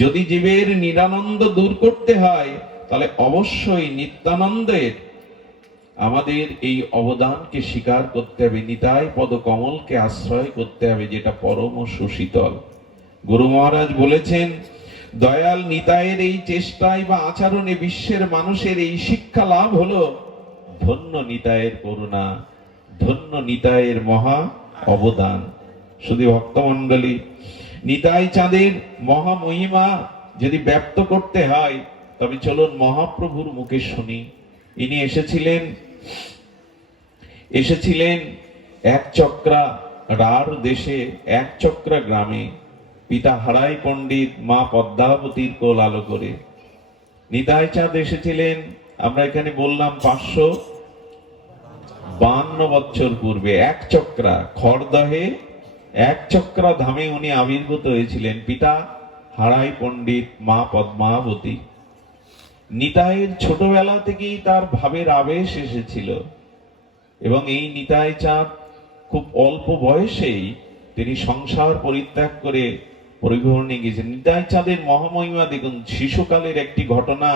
যদি জীবের নিরানন্দ দূর করতে হয়, তাহলে অবশ্যই নিত্যানন্দের আমাদের এই অবদানকে স্বীকার করতে হবে, নিতাই পদ কমলকে আশ্রয় করতে হবে, যেটা পরম সুশীতল। গুরু মহারাজ বলেছেন, দয়াল নিতাইয়ের এই চেষ্টায় বা আচরণে বিশ্বের মানুষের এই শিক্ষা লাভ হলো, ধন্য নিতাইয়ের করুণা, ধন্য নিতাইয়ের মহা অবদান। শুধু ভক্তমণ্ডলী, নিতাই চাঁদের মহা মহিমা যদি ব্যক্ত করতে হয়, তবে চলুন মহাপ্রভুর মুখে শুনি। ইনি এসেছিলেন এক চক্রা রার দেশে, এক চক্রা গ্রামে। পিতা হারাই পণ্ডিত, মা পদ্মাবতীর কোল আলো করে। নিতাই চাঁদ এসেছিলেন, আমরা এখানে বললাম 552 বছর পূর্বে। এক চক্রা খড়দহে এক চক্রা ধামে উনি আবির্ভূত হয়েছিলেন। পিতা হারাই পণ্ডিত, মা পদ্মাবতী। নিতাইয়ের ছোটবেলা থেকেই তার ভাবের আবেশ এসেছিল, এবং এই নিতাই চাঁদ খুব অল্প বয়সেই তিনি সংসার পরিত্যাগ করে পরিভ্রমণে গিয়েছেন। নিতাই চাঁদের মহামহিমা দেখুন। শিশুকালের একটি ঘটনা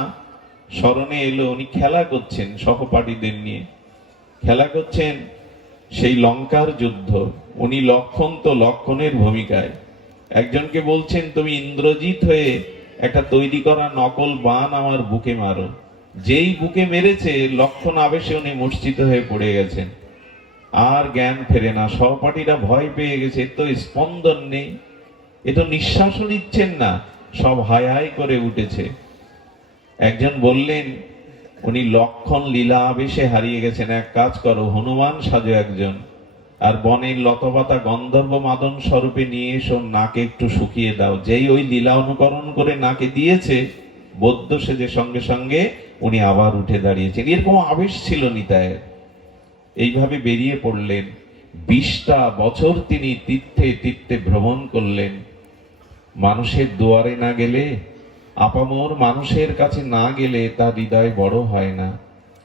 স্মরণে এলো। উনি খেলা করছেন, সহপাঠীদের নিয়ে খেলা করছেন, সেই লঙ্কার যুদ্ধ। উনি লক্ষণ, তো লক্ষণের ভূমিকায় একজনকে বলছেন, তুমি ইন্দ্রজিৎ হয়ে একটা তৈরি করা নকল বান আমার বুকে মারো। যেই বুকে মেরেছে, লক্ষণ আবেশে উনি মূর্ছিত হয়ে পড়ে গেছেন, আর জ্ঞান ফেরে না। সহপাঠীরা ভয় পেয়ে গেছে, এর তো স্পন্দন নেই, এ তো নিঃশ্বাসও নিচ্ছেন না, সব হায় হায় করে উঠেছে। একজন বললেন, উনি লক্ষণ লীলা আবেশে হারিয়ে গেছেন, এক কাজ করো, হনুমান সাজো একজন, আর বনের লতপাতা গন্ধর্ব মাদন স্বরূপে নিয়ে এসো, নাকে একটু শুকিয়ে দাও। যেই ওই লীলা অনুকরণ করে নাকে দিয়েছে, বৌদ্ধ সেজে সঙ্গে সঙ্গে উনি আবার উঠে দাঁড়িয়েছেন। এরকম আবেশ ছিল নিতায়ের। এইভাবে বেরিয়ে পড়লেন। 20টা বছর তিনি তীর্থে তীর্থে ভ্রমণ করলেন। মানুষের দুয়ারে না গেলে, আপামর মানুষের কাছে না গেলে তার হৃদয় বড় হয় না।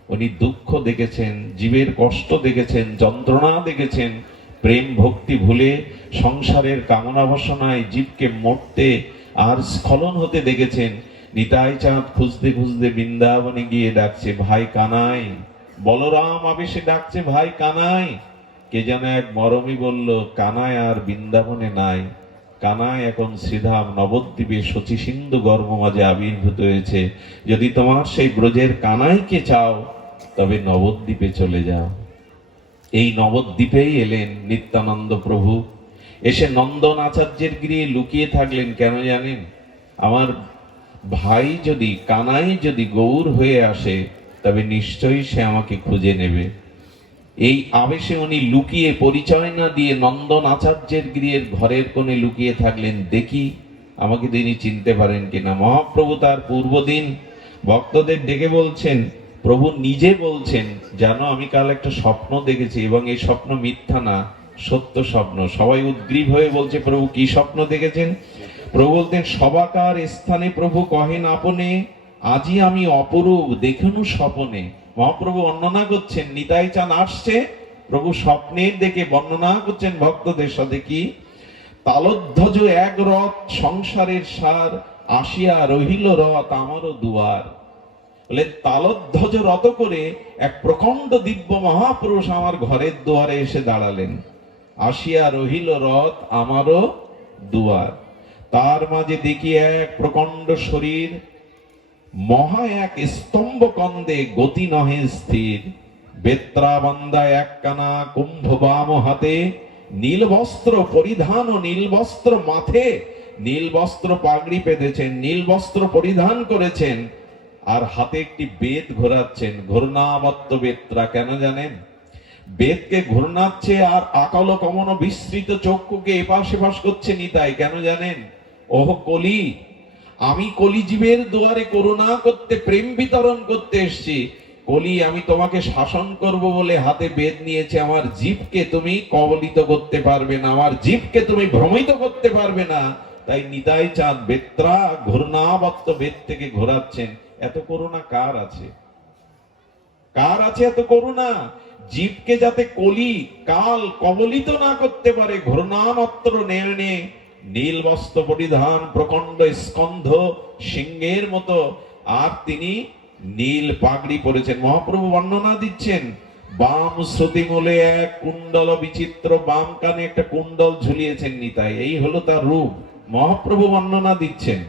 উনি দুঃখ দেখেছেন, জীবের কষ্ট দেখেছেন, যন্ত্রণা দেখেছেন, প্রেম ভক্তি ভুলে সংসারের কামনা বাসনায় জীবকে মরতে আর স্খলন হতে দেখেছেন। নিতাই চাঁদ খুঁজতে খুঁজতে বৃন্দাবনে গিয়ে ডাকছে, ভাই কানাই। বলরাম আবেশে ডাকছে, ভাই কানাই। কে যেন এক মরমী বলল, কানাই আর বৃন্দাবনে নাই, কানাই এখন শ্রীধাম নবদ্বীপে শচী সিন্ধু গর্ভ মাঝে আবির্ভূত হয়েছে। যদি তোমার সেই ব্রজের কানাইকে চাও, তবে নবদ্বীপে চলে যাও। এই নবদ্বীপেই এলেন নিত্যানন্দ প্রভু। এসে নন্দন আচার্যের গৃহে লুকিয়ে থাকলেন। কেন জানেন? আমার ভাই যদি, কানাই যদি গৌর হয়ে আসে, তবে নিশ্চয়ই সে আমাকে খুঁজে নেবে। এই আবেশে উনি লুকিয়ে, পরিচয় না দিয়ে নন্দন আচার্যের গৃহের ঘরের কোণে লুকিয়ে থাকলেন, দেখি আমাকে তিনি চিনতে পারেন কিনা। মহাপ্রভু তার পূর্বদিন ভক্তদের ডেকে বলছেন, প্রভু নিজে বলছেন, জানো আমি কাল একটা স্বপ্ন দেখেছি এবং এই স্বপ্ন মিথ্যা না, সত্য স্বপ্ন। সবাই উদ্গ্রীব হয়ে বলছে, প্রভু কি স্বপ্ন দেখেছেন? প্রভু বলতেন, সবাকার স্থানে প্রভু কহেন আপনে, আজি আমি অপরূপ দেখনু স্বপনে। মহাপ্রভু বর্ণনা করছেন, নিতাই চাঁদ আসছে, প্রভু স্বপ্নের দেখে বর্ণনা করছেন ভক্তদের সাথে, কি তালধ্বজ এক রথ সংসারের সার, আসিয়া রহিল রথ আমারও দুয়ার। বলে তালধ্বজ রথ করে এক প্রকাণ্ড দিব্য মহাপুরুষ আমার ঘরের দুয়ারে এসে দাঁড়ালেন। আসিয়া রহিল রথ আমারও দুয়ার। তার মাঝে দেখি এক প্রকাণ্ড শরীর, মহা এক স্তম্ভ কন্দে গতি নহে স্থির। বেত্রা বান্দা এক কানা, কুম্ভ বাম হাতে, নীল বস্ত্র পরিধান ও নীল বস্ত্র মাথে, নীল বস্ত্র পাগড়ি পেতেছেন, নীল বস্ত্র পরিধান করেছেন, আর হাতে একটি বেদ ঘোরাচ্ছেন। ঘূর্ণাবত্ত বেত্রা। কেন জানেন? বেদকে ঘূর্ণাচ্ছে আর আকাল কমন বিস্তৃত চক্ষুকে এপাশ এপাশ করছে নিতাই। কেন জানেন? ওহ কলি, আমি কলিজীবের দুয়ারে করুণা করতে, প্রেম বিতরণ করতে এসেছি। কলি, আমি তোমাকে শাসন করব বলে হাতে বেদ নিয়েছে। আমার জীবকে তুমি কবলিত করতে পারবে না, আমার জীবকে তুমি ভ্রমিত করতে পারবে না। তাই নিতাই চাঁদ বেত্রা ঘূর্ণাবত্ত বেদ থেকে ঘোরাচ্ছেন। এত করুণা কার আছে? কার আছে এত করুণা? জীবকে যাতে কলি কাল কবলিত না করতে পারে, ঘূর্ণামাত্র নেড়ে নীল বস্ত্র পরিধান, প্রকাণ্ড স্কন্ধ সিংহের মতো, আর তিনি নীল পাগড়ি পরেছেন। মহাপ্রভু বর্ণনা দিচ্ছেন, বাম শ্রুতি মূলে এক কুণ্ডল বিচিত্র, বাম কানে একটা কুণ্ডল ঝুলিয়েছেন নিতাই। এই হলো তার রূপ। মহাপ্রভু বর্ণনা দিচ্ছেন,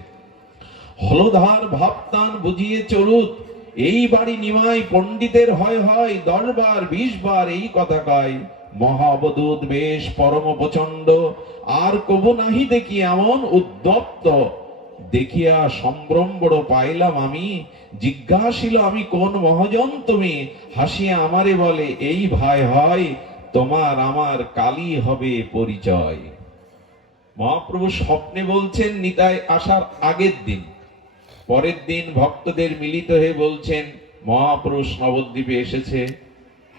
হলধার ভাবতান বুঝিয়ে চলুত, এই বাড়ি নিমাই পণ্ডিতের হয় হয়, 10 বার 20 বার এই কথা কয়। মহাবদূত বেশ পরম প্রচন্ড, আর কবু নাহি দেখি এমন উদ্যপ্ত। দেখিয়া সম্ভ্রম বড় পাইলাম আমি, জিজ্ঞাসিল আমি কোন মহাজন তুমি। হাসিয়া আমারে বলে, এই ভাই হয়, তোমার আমার কালই হবে পরিচয়। মহাপ্রভু স্বপ্নে বলছেন নিতাই আসার আগের দিন। পরের দিন ভক্তদের মিলিত হয়ে বলছেন, মহাপুরুষ নবদ্বীপে এসেছে,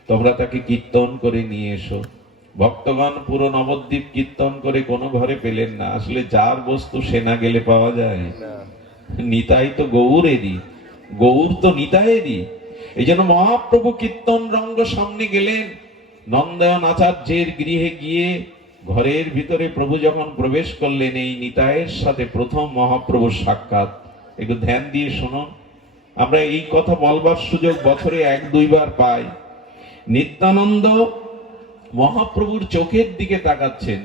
তোমরা তাকে কীর্তন করে নিয়ে এসো। ভক্তগণ পুরো নবদ্বীপ কীর্তন করে কোনো ঘরে পেলেন না। আসলে যার বস্তু সে না গেলে পাওয়া যায়? নিতাই তো গৌরেরই, গৌর তো নিতাইয়েরই। এই জন্য মহাপ্রভু কীর্তন রঙ্গ সামনে গেলেন। নন্দন আচার্যের গৃহে গিয়ে ঘরের ভিতরে প্রভু যখন প্রবেশ করলেন, এই নিতাইয়ের সাথে প্রথম মহাপ্রভুর সাক্ষাৎ। একটু ধ্যান দিয়ে শুনুন। আমরা এই কথা বলবার সুযোগ বছরে 1-2 বার পাই। নিত্যানন্দ মহাপ্রভুর চোখের দিকে তাকাচ্ছেন,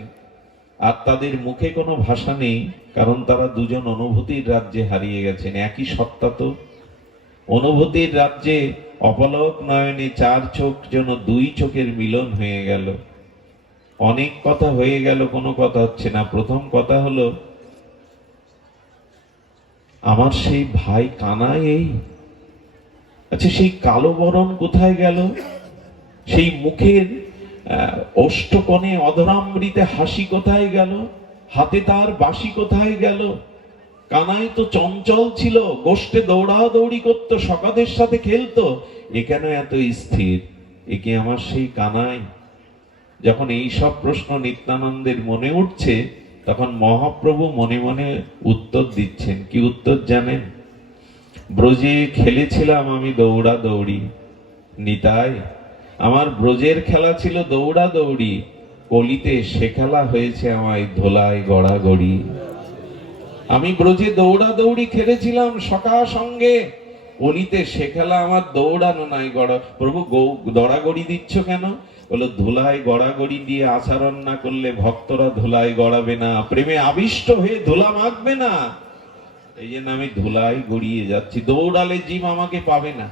আর তাদের মুখে কোনো ভাষা নেই, কারণ তারা দুজন অনুভূতির রাজ্যে হারিয়ে গেছেন। একই সত্তা তো। অনুভূতির রাজ্যে অপলক নয়নে 4 চোখ যেন 2 চোখের মিলন হয়ে গেল। অনেক কথা হয়ে গেল, কোনো কথা হচ্ছে না। প্রথম কথা হলো, আমার সেই ভাই কানাই এই, আচ্ছা সেই কালো বরণ কোথায় গেল? সেই মুখের অষ্টকোণে অধরামৃতে হাসি কোথায় গেল? হাতে তার বাঁশি কোথায় গেল? কানাই তো চঞ্চল ছিল, গোষ্ঠে দৌড়াদৌড়ি করতো, সকাদের সাথে খেলতো। এ কেন এত স্থির? এ কি আমার সেই কানাই? যখন এই সব প্রশ্ন নিত্যানন্দের মনে উঠছে, তখন মহাপ্রভু মনে মনে উত্তর দিচ্ছেন। কি উত্তর জানেন? ব্রজে খেলেছিলাম আমি দৌড়া দৌড়ি, নিতাই আমার ব্রজের খেলা ছিল দৌড়া দৌড়ি, কলিতে সে খেলা হয়েছে আমায় ধোলায় গড়াগড়ি। আমি ব্রজে দৌড়া দৌড়ি খেলেছিলাম সখা সঙ্গে, কলিতে সে খেলা আমার দৌড়ানো নাই গড়া। প্রভু দড়াগড়ি দিচ্ছ কেন? বলো, ধুলায় গড়াগড়ি দিয়ে আচরণ না করলে ভক্তরা ধুলায় গড়াবে না, প্রেমে আবিষ্ট হয়ে ধুলা মাখবে না। এই জন্য আমি ধুলায় গড়িয়ে যাচ্ছি, দৌড়ালে জীব আমাকে পাবে না।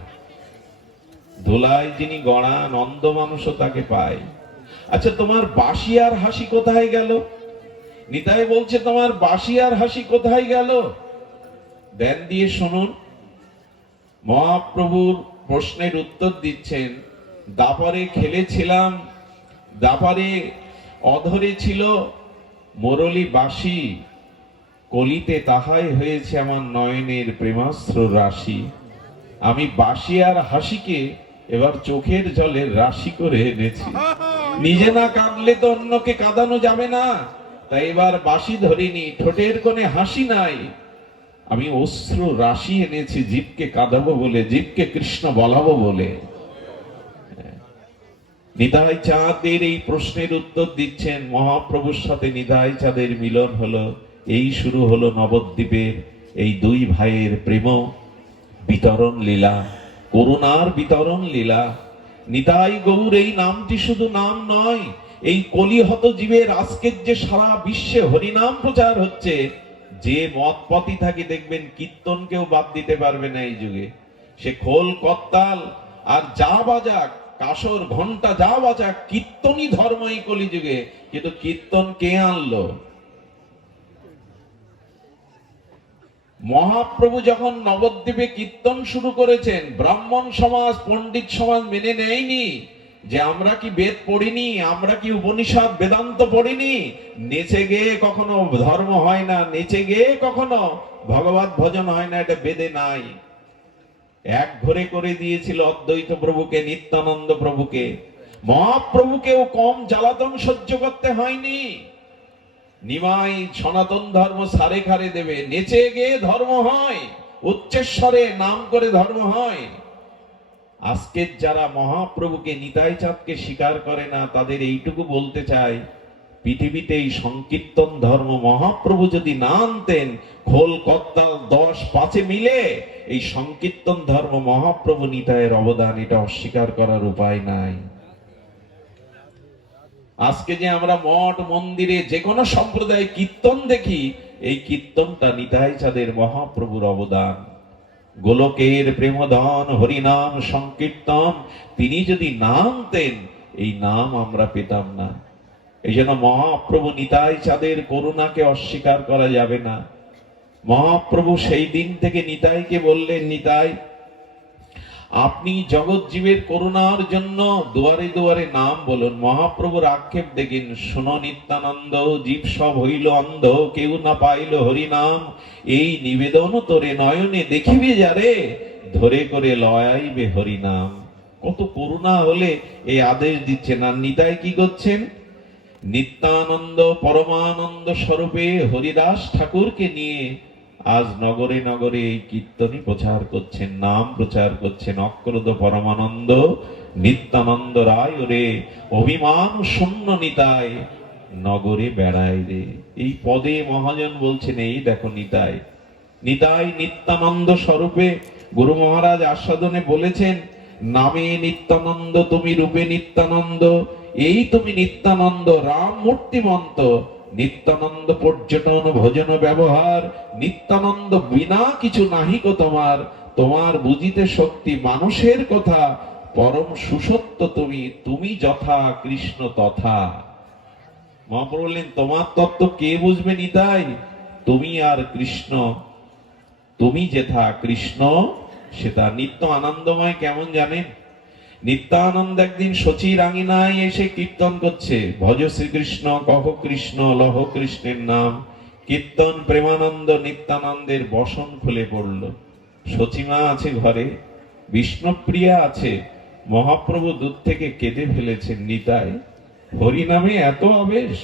ধুলায় যিনি গড়ান অন্ধ মানুষও তাকে পায়। আচ্ছা, তোমার বাঁশি আর হাসি কোথায় গেল? নিতাই বলছে, তোমার বাঁশি আর হাসি কোথায় গেল? ধ্যান দিয়ে শুনুন। মহাপ্রভুর প্রশ্নের উত্তর দিচ্ছেন। দাপারে খেলেছিলাম, দাপারে অধরে ছিল মুরলী বাঁশি, কলিতে তাহাই হয়েছে আমার নয়নের প্রেমাস্ত্র রাশি। আমি বাঁশি আর হাসিকে এবার চোখের জলের রাশি করে এনেছি। নিজে না কাঁদলে তো অন্যকে কাঁদানো যাবে না, তাই এবার বাঁশি ধরিনি, ঠোঁটের কোণে হাসি নাই, আমি অশ্রু রাশি এনেছি জীবকে কাঁদাবো বলে, জীবকে কৃষ্ণ বলাবো বলে। নিতাই চাঁদের এই প্রশ্নের উত্তর দিচ্ছেন। মহাপ্রভুর সাথে নিতাই চাঁদের মিলন হলো, এই শুরু হলো নবদ্বীপের এই দুই ভাইয়ের প্রেম বিতরণ লীলা, করুণার বিতরণ লীলা। নিতাই গৌর এই নামটি শুধু নাম নয়, এই কলিহত জীবের আজকের যে সারা বিশ্বে হরিনাম প্রচার হচ্ছে, যে মত পথই থাকে দেখবেন কীর্তনকেও বাদ দিতে পারবে না এই যুগে। সে খোল করতাল আর যা বাজাক, কাসর ঘন্টা যা বাজাক, কীর্তনই ধর্ম এই কলিযুগে। কিন্তু কীর্তন কে আনলো? মহাপ্রভু যখন নবদ্বীপে কীর্তন শুরু করেছেন, ব্রাহ্মণ সমাজ পণ্ডিত সমাজ মেনে নেয়নি যে আমরা কি বেদ পড়িনি, আমরা কি উপনিষদ বেদান্ত পড়িনি, নেচে গিয়ে কখনো ধর্ম হয় না, নেচে গিয়ে কখনো ভগবত ভজন হয় না, এটা বেদে নাই। এক ঘরে করে দিয়েছিল অদ্বৈত প্রভুকে, নিত্যানন্দ প্রভুকে। মহাপ্রভুকেও কম জ্বালাতন সহ্য করতে হয়নি। নিমাই সনাতন ধর্ম সারে খারে দেবে, নেচে গিয়ে ধর্ম হয়, উচ্চস্বরে নাম করে ধর্ম হয়। আজকের যারা মহাপ্রভুকে নিতাই চাঁদকে স্বীকার করে না, তাদের এইটুকু বলতে চাই, পৃথিবীতে এই সংকীর্তন ধর্ম মহাপ্রভু যদি না আনতেন, খোল করতাল 10-5 মিলে এই সংকীর্তন ধর্ম মহাপ্রভু নিতাইয়ের অবদান, এটা অস্বীকার করার উপায় নাই। আজকে যে আমরা মঠ মন্দিরে যে কোনো সম্প্রদায় কীর্তন দেখি, এই কীর্তনটা নিতাই চাঁদের মহাপ্রভুর অবদান। গোলকের প্রেমধন হরিনাম সংকীর্তন তিনি যদি না আনতেন, এই নাম আমরা পেতাম না। এই জন্য মহাপ্রভু নিতাই চাঁদের করুণাকে অস্বীকার করা যাবে না। মহাপ্রভু সেই দিন থেকে নিতাইকে বললেন, নিতাই আপনি জগৎ জীবের করুণার জন্য দুয়ারে দুয়ারে নাম বলুন। মহাপ্রভুর আক্ষেপ দেখেন, শোনো নিত্যানন্দ, জীব সব হইল অন্ধ, কেউ না পাইল হরিনাম, এই নিবেদন তোরে নয়নে দেখিবে যারে, ধরে করে লয়াইবে হরিনাম। কত করুণা হলে এই আদেশ দিচ্ছেন। আর নিতাই কি করছেন? নিত্যানন্দ পরমানন্দ স্বরূপে হরিদাস ঠাকুরকে নিয়ে আজ নগরে নগরে এই কীর্তনই প্রচার করছেন, নাম প্রচার করছেন। অক্রোধ পরমানন্দ নিত্যানন্দ রায় রে, অভিমান শূন্য নিতাই নগরে বেড়ায় রে। এই পদে মহাজন বলছেন, এই দেখো নিতাই, নিতাই নিত্যানন্দ স্বরূপে গুরু মহারাজ আস্বাদনে বলেছেন, নামে নিত্যানন্দ তুমি, রূপে নিত্যানন্দ, এই তুমি নিত্যানন্দ রাম মূর্তিমন্ত। নিত্যানন্দ পর্যটন ভোজন ব্যবহার, নিত্যানন্দ বিনা কিছু নাহিক তোমার, তোমার বুঝিতে শক্তি মানুষের কথা, পরম সুসত্য তুমি, তুমি যথা কৃষ্ণ তথা। মহাপ্রভু বললেন, তোমার তত্ত্ব কে বুঝবে নিতাই? তুমি আর কৃষ্ণ, তুমি যেথা কৃষ্ণ সেটা। নিত্য আনন্দময় কেমন জানেন? নিত্যানন্দ একদিন শচীর আঙিনায় এসে কীর্তন করছে, ভজ শ্রীকৃষ্ণ কহ কৃষ্ণ লহ কৃষ্ণের নাম। কীর্তন প্রেমানন্দ নিত্যানন্দের বসন খুলে পড়ল। শচীমা আছে ঘরে, বিষ্ণুপ্রিয়া আছে। মহাপ্রভু দূর থেকে কেঁদে ফেলেছেন, নিতাই হরিনামে এত আবেশ,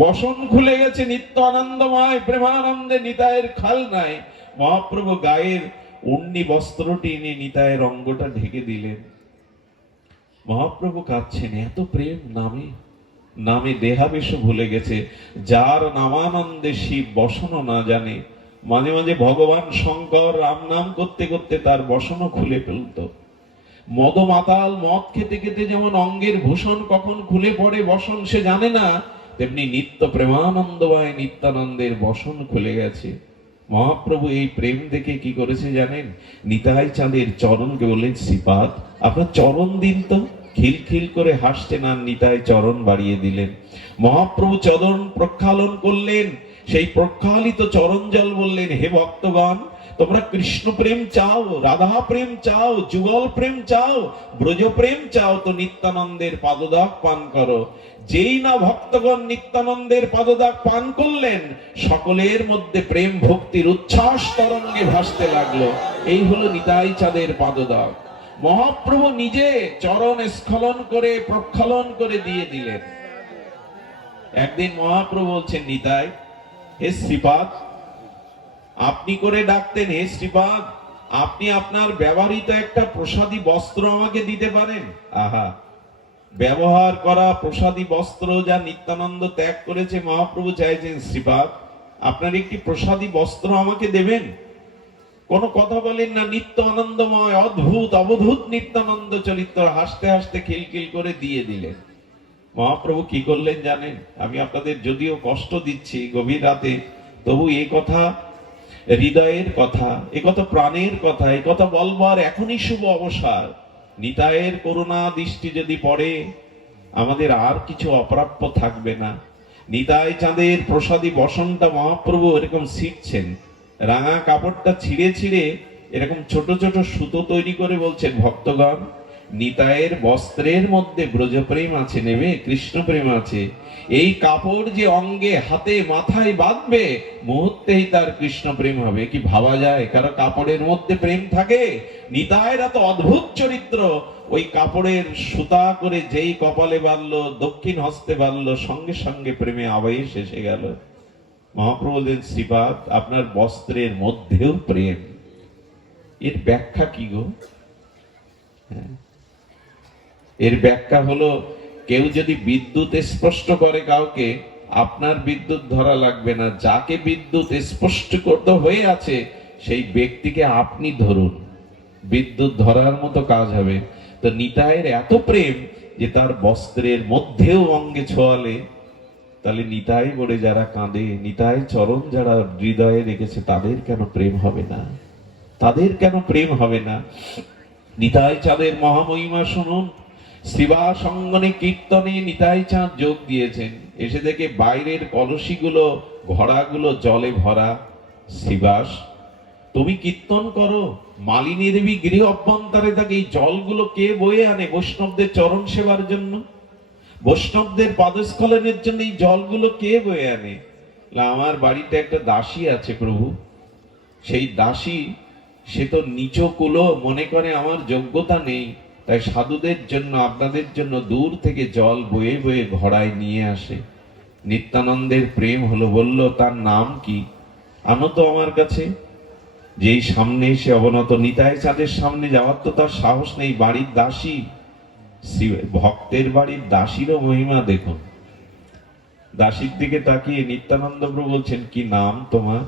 বসন খুলে গেছে, নিত্য আনন্দময় প্রেমানন্দে নিতাইয়ের খাল নাই। মহাপ্রভু গায়ের উন্নি বস্ত্রটি এনে নিতাইয়ের অঙ্গটা ঢেকে দিলেন। মহাপ্রভু কাঁদছেন, এত প্রেম নামে, নামে দেহাবেশ ভুলে গেছে। যার নামানন্দে শিব বসনও না জানে। মাঝে মাঝে ভগবান শঙ্কর রাম নাম করতে করতে তার বসনও খুলে ফেলত। মদ মাতাল মদ খেতে খেতে যেমন অঙ্গের ভূষণ কখন খুলে পড়ে বসন সে জানে না, তেমনি নিত্য প্রেমানন্দময় নিত্যানন্দের বসন খুলে গেছে। মহাপ্রভু এই প্রেম দেখে কি করেছে জানেন? নিতাই চাঁদের চরণকে বললেন, শ্রীপাদ আপনার চরণ দিন তো। খিলখিল করে হাসছেন আর নিতাই চরণ বাড়িয়ে দিলেন। মহাপ্রভু চরণ প্রক্ষালন করলেন, সেই প্রক্ষালিত চরণ জল বললেন, হে ভক্তগণ, তোমরা কৃষ্ণ প্রেম চাও, রাধা প্রেম চাও, যুগল প্রেম চাও, ব্রজ প্রেম চাও, তো নিত্যানন্দের পাদদাগ পান করো। যেই না ভক্তগণ নিত্যানন্দের পাদদাগ পান করলেন, সকলের মধ্যে প্রেম ভক্তির উচ্ছ্বাস তরঙ্গে ভাসতে লাগলো। এই হলো নিতাই চাঁদের পাদদাগ। মহাপ্রভু নিজে চরণ স্খলন করে প্রক্ষালন করে দিয়ে দিলেন। একদিন মহাপ্রভু বলছেন, নিতাই, হে শ্রীপাদ, আপনি করে ডাকতেন, হে শ্রীপাদ, আপনি আপনার ব্যবহৃত একটা প্রসাদী বস্ত্র আমাকে দিতে পারেন? আহা, ব্যবহার করা প্রসাদী বস্ত্র যা নিত্যানন্দ ত্যাগ করেছে, মহাপ্রভু চাইছেন, শ্রীপাদ আপনার একটি প্রসাদী বস্ত্র আমাকে দেবেন? কোনো কথা বলেন না, নিত্য আনন্দময় অদ্ভুত অবধূত নিত্যানন্দ চরিত্র, হাসতে হাসতে খিলখিল করে দিয়ে দিলেন। মহাপ্রভু কি করলেন জানেন? আমি আপনাদের যদিও কষ্ট দিচ্ছি গভীর রাতে, তবু এই কথা হৃদয়ের কথা, এ কথা প্রাণের কথা, এ কথা বলবার এখনই শুভ অবসর। নিতাইয়ের করুণা দৃষ্টি যদি পড়ে, আমাদের আর কিছু অপ্রাপ্য থাকবে না। নিতাই চাঁদের প্রসাদী বসনটা মহাপ্রভু এরকম ছিঁড়ছেন, রাঙা কাপড়টা ছিঁড়ে ছিঁড়ে এরকম ছোট ছোট সুতো তৈরি করে বলছেন, ভক্তগণ, নিতাইয়ের বস্ত্রের মধ্যে ব্রজপ্রেম আছে, নেবে কৃষ্ণ প্রেম আছে। এই কাপড় যে অঙ্গে হাতে মাথায় বাঁধবে, মুহূর্তেই তার কৃষ্ণ প্রেম হবে। কি ভাবা যায় কারো কাপড়ের মধ্যে প্রেম থাকে? নিতাইয়ের এত অদ্ভুত চরিত্র, ওই কাপড়ের সুতা করে যেই কপালে বাঁধলো, দক্ষিণ হস্তে বাঁধলো, সঙ্গে সঙ্গে প্রেমে আবেশ এসে গেল। মহাপ্রভু বললেন, শ্রীপাদ আপনার বস্ত্রের মধ্যেও প্রেম। এর ব্যাখ্যা কি গো? এর ব্যাখ্যা হলো, কেউ যদি বিদ্যুৎ স্পষ্ট করে কাউকে, আপনার বিদ্যুৎ ধরা লাগবে না। যাকে বিদ্যুৎ স্পষ্ট করতে হয়ে আছে, সেই ব্যক্তিকে আপনি ধরুন, বিদ্যুৎ ধরার মতো কাজ হবে। তো নিতাইয়ের এত প্রেম যে তার বস্ত্রের মধ্যেও অঙ্গে ছোঁয়ালে, তাহলে নিতাই বলে যারা কাঁদে, নিতাই চরণ যারা হৃদয়ে রেখেছে, তাদের কেন প্রেম হবে না? তাদের কেন প্রেম হবে না? নিতাই চাঁদের মহামহিমা শুনুন। শ্রীবাস অঙ্গনে কীর্তনে নিতাই চাঁদ যোগ দিয়েছেন। এসে দেখে বাইরের কলসিগুলো, ঘড়াগুলো জলে ভরা। শ্রীবাস, তুমি কীর্তন করো, মালিনী দেবী গৃহ অভ্যন্তরে থাকে, এই জলগুলো কে বয়ে আনে বৈষ্ণবদের চরণ সেবার জন্য? বৈষ্ণবদের পাদস্খলনের জন্য এই জলগুলো কে বয়ে আনে? আমার বাড়িতে একটা দাসী আছে প্রভু, সেই দাসী সে তো নিচ কুলো, মনে করে আমার যোগ্যতা নেই, তাই সাধুদের জন্য, আপনাদের জন্য দূর থেকে জল বয়ে বয়ে ঘড়ায় নিয়ে আসে। নিত্যানন্দের প্রেম হলো, বলল তার নাম কি? আনো তো আমার কাছে। যেই সামনে এসে অবনত, নিতাই চাঁদের সামনে যাওয়ার তো তার সাহস নেই, বাড়ির দাসী, ভক্তের বাড়ির দাসীরও মহিমা দেখুন। দাসীর দিকে তাকিয়ে নিত্যানন্দ প্রভু বলছেন, কি নাম তোমার?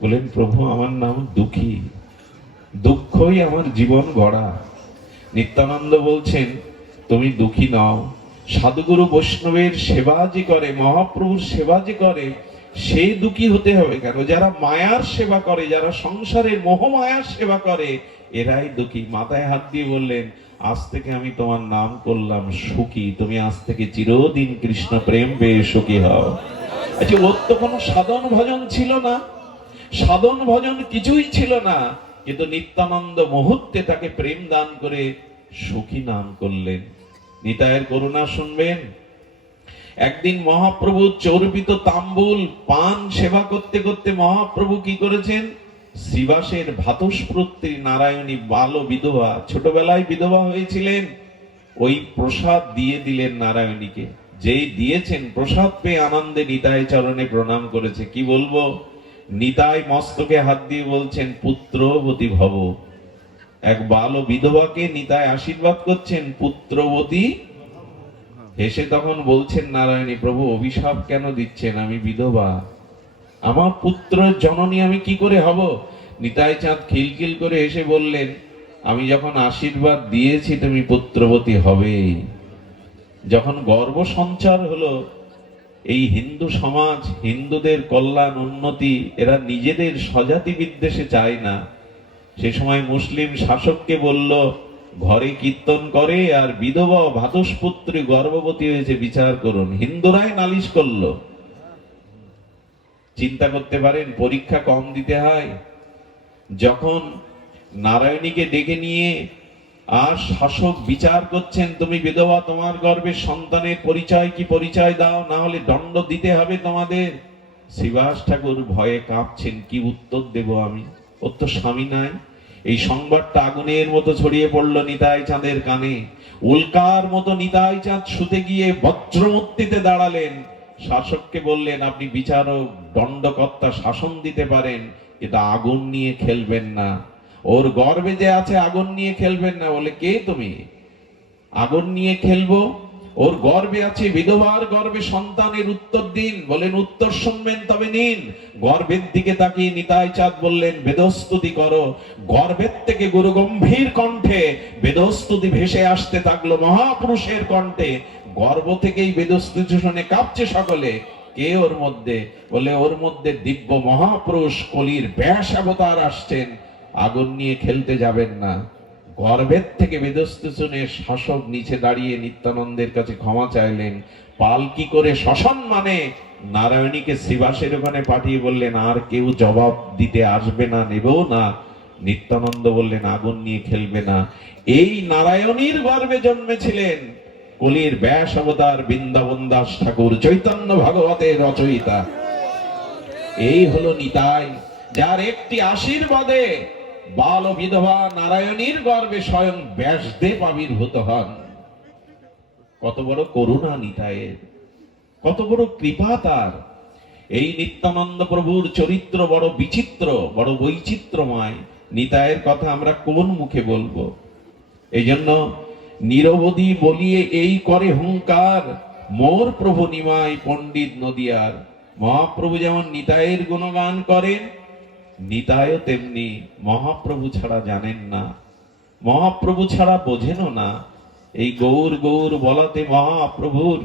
বলেন, প্রভু আমার নাম দুঃখী, দুঃখই আমার জীবন গড়া। নিত্যানন্দ বলছেন, তুমি দুঃখী নও, সাধুগুরু বৈষ্ণবের সেবা যে করে, মহাপ্রভুর সেবা যে করে, সে দুঃখী হতে হবে কেন? যারা মায়ার সেবা করে, যারা সংসারের মোহমায়ার সেবা করে, এরাই দুঃখী। মাথায় হাত দিয়ে বললেন, আজ থেকে আমি তোমার নাম করলাম সুখী, তুমি আজ থেকে চিরদিন কৃষ্ণ প্রেম পেয়ে সুখী হও। আচ্ছা, ওর তো কোনো সাধন ভজন ছিল না, সাধন ভজন কিছুই ছিল না, কিন্তু নিত্যানন্দ মুহূর্তে তাকে প্রেম দান করে সুখী নাম করলেন। নিতাইয়ের করুণা শুনবেন। একদিন মহাপ্রভু চর্বিত তাম্বুল পান সেবা করতে করতে মহাপ্রভু কি করেছেন? শ্রীবাসের ভাতস্প্রত্রী নারায়ণী বাল বিধবা, ছোটবেলায় বিধবা হয়েছিলেন, ওই প্রসাদ দিয়ে দিলেন নারায়ণীকে। যেই দিয়েছেন, প্রসাদ পেয়ে আনন্দে নিতাই চরণে প্রণাম করেছে। কি বলবো, নিতাই মস্তকে হাত দিয়ে বলছেন, পুত্রবতী ভব। এক বাল বিধবাকে নিতাই আশীর্বাদ করছেন, পুত্রবতী। হেসে তখন বলছেন নারায়ণী, প্রভু অভিশাপ কেন দিচ্ছেন? আমি বিধবা, আমার পুত্র জননী আমি কি করে হব? নিতাই চাঁদ খিলখিল করে এসে বললেন, আমি যখন আশীর্বাদ দিয়েছি তুমি পুত্রবতী হবে। যখন গর্ভ সঞ্চার হলো, এই হিন্দু সমাজ, হিন্দুদের কল্যাণ উন্নতি, এরা নিজেদের স্বজাতি বিদ্বেষে চায় না। সে সময় মুসলিম শাসককে বলল, ঘরে কীর্তন করে আর বিধবা ভাতস্পুত্রী গর্ভবতী হয়েছে, বিচার করুন। হিন্দুরাই নালিশ করলো। চিন্তা করতে পারেন, পরীক্ষা কম দিতে হয়। যখন নারায়ণীকে ডেকে নিয়ে আর শাসক বিচার করছেন, তুমি বিধবা, তোমার গর্ভের সন্তানের পরিচয় কি, পরিচয় দাও, না হলে দণ্ড দিতে হবে তোমাদের। শ্রীবাস ঠাকুর ভয়ে কাঁপছেন, কি উত্তর দেব আমি? ওর তো স্বামী নাই। এই সংবাদটা আগুনের মতো ছড়িয়ে পড়লো নিতাই চাঁদের কানে। উল্কার মতো নিতাই চাঁদ শুতে গিয়ে বজ্রমূর্তিতে দাঁড়ালেন। শাসককে বললেন, আপনি বিচারক, দণ্ডকর্তা, শাসন দিতে পারেন, কিন্তু আগুন নিয়ে খেলবেন না। ওর গর্ভে যে আছে আগুন নিয়ে খেলবেন না। বলে, কে তুমি? আগুন নিয়ে খেলবো? ওর গর্ভে আছে, বিধবার গর্ভে সন্তানের উত্তর দিন। বলেন, উত্তর শুনবেন তবে নিন। গর্ভের দিকে তাকিয়ে নিতাই চাঁদ বললেন, বেদস্তুতি করো। গর্ভের থেকে গুরু গম্ভীর কণ্ঠে বেদস্তুতি ভেসে আসতে থাকলো মহাপুরুষের কণ্ঠে। গর্ভ থেকেই বেদস্তুতি শুনে কাঁপছে সকলে। কে ওর মধ্যে? বলে, ওর মধ্যে দিব্য মহাপুরুষ কলির ব্যাস অবতার আসছেন। আগুন নিয়ে খেলতে যাবেন না। গর্ভের থেকে বেদস্তুতি শুনে শাসক নিচে দাঁড়িয়ে নিত্যানন্দের কাছে ক্ষমা চাইলেন। পালকি করে সসম্মানে নারায়ণীকে শ্রীবাসের ওখানে পাঠিয়ে বললেন, আর কেউ জবাব দিতে আসবে না, নেবেও না। নিত্যানন্দ বললেন, আগুন নিয়ে খেলবে না। এই নারায়ণীর গর্ভে জন্মেছিলেন কলির ব্যাস অবতার বৃন্দাবন দাস ঠাকুর, চৈতন্য ভাগবতের রচয়িতা। এই হলো নিতাই, যার একটি আশীর্বাদে বাল বিধবা নারায়ণীর গর্ভে স্বয়ং ব্যাসদেব আবির্ভূত হন। কত বড় করুণা নিতাইয়ের, কত বড় কৃপা তার। এই নিত্যানন্দ প্রভুর চরিত্র বড় বিচিত্র, বড় বৈচিত্র্যময়। নিতাইয়ের কথা আমরা কোন মুখে বলবো? এই জন্য নিরবধি বলিয়ে এই করে হুঙ্কার, মোর প্রভু নিমাই পণ্ডিত নদিয়ার। মহাপ্রভু যেমন নিতাইয়ের গুণগান করেন, নিতাইও তেমনি মহাপ্রভু ছাড়া জানেন না, মহাপ্রভু ছাড়া বোঝেনও না। এই গৌর গৌর বলাতে মহাপ্রভুর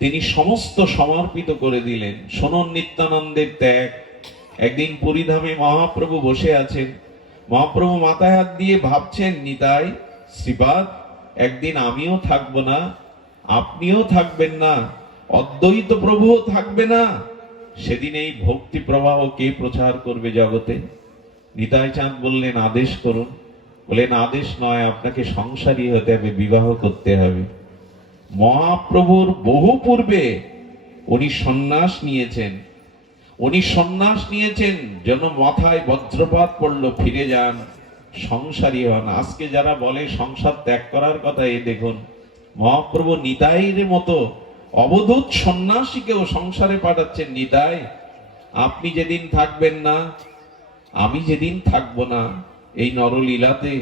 তিনি সমস্ত সমর্পিত করে দিলেন। শোনন নিত্যানন্দের ত্যাগ। একদিন পুরীধামে মহাপ্রভু বসে আছেন। মহাপ্রভু মাথায় হাত দিয়ে ভাবছেন, নিতাই, শ্রীপাদ, একদিন আমিও থাকবো না, আপনিও থাকবেন না, অদ্বৈত প্রভুও থাকবে না। সেদিন এই ভক্তি প্রবাহ কে প্রচার করবে জগতে? নিতাই চাঁদ বললেন, আদেশ করুন। বলেন, আদেশ নয়, আপনাকে সংসারী হতে হবে, বিবাহ করতে হবে। মহাপ্রভুর বহু পূর্বে উনি সন্ন্যাস নিয়েছেন। উনি সন্ন্যাস নিয়েছেন যেন মাথায় বজ্রপাত পড়লো, ফিরে যান, সংসারী হন। আজকে যারা বলে সংসার ত্যাগ করার কথা, এই দেখুন মহাপ্রভু নিতাইয়ের মতো অবধূত সন্ন্যাসীকেও সংসারে পাঠাচ্ছেন। নিতাই, আপনি যেদিন থাকবেন না, আমি যেদিন থাকবো না এই নরলীলাতে,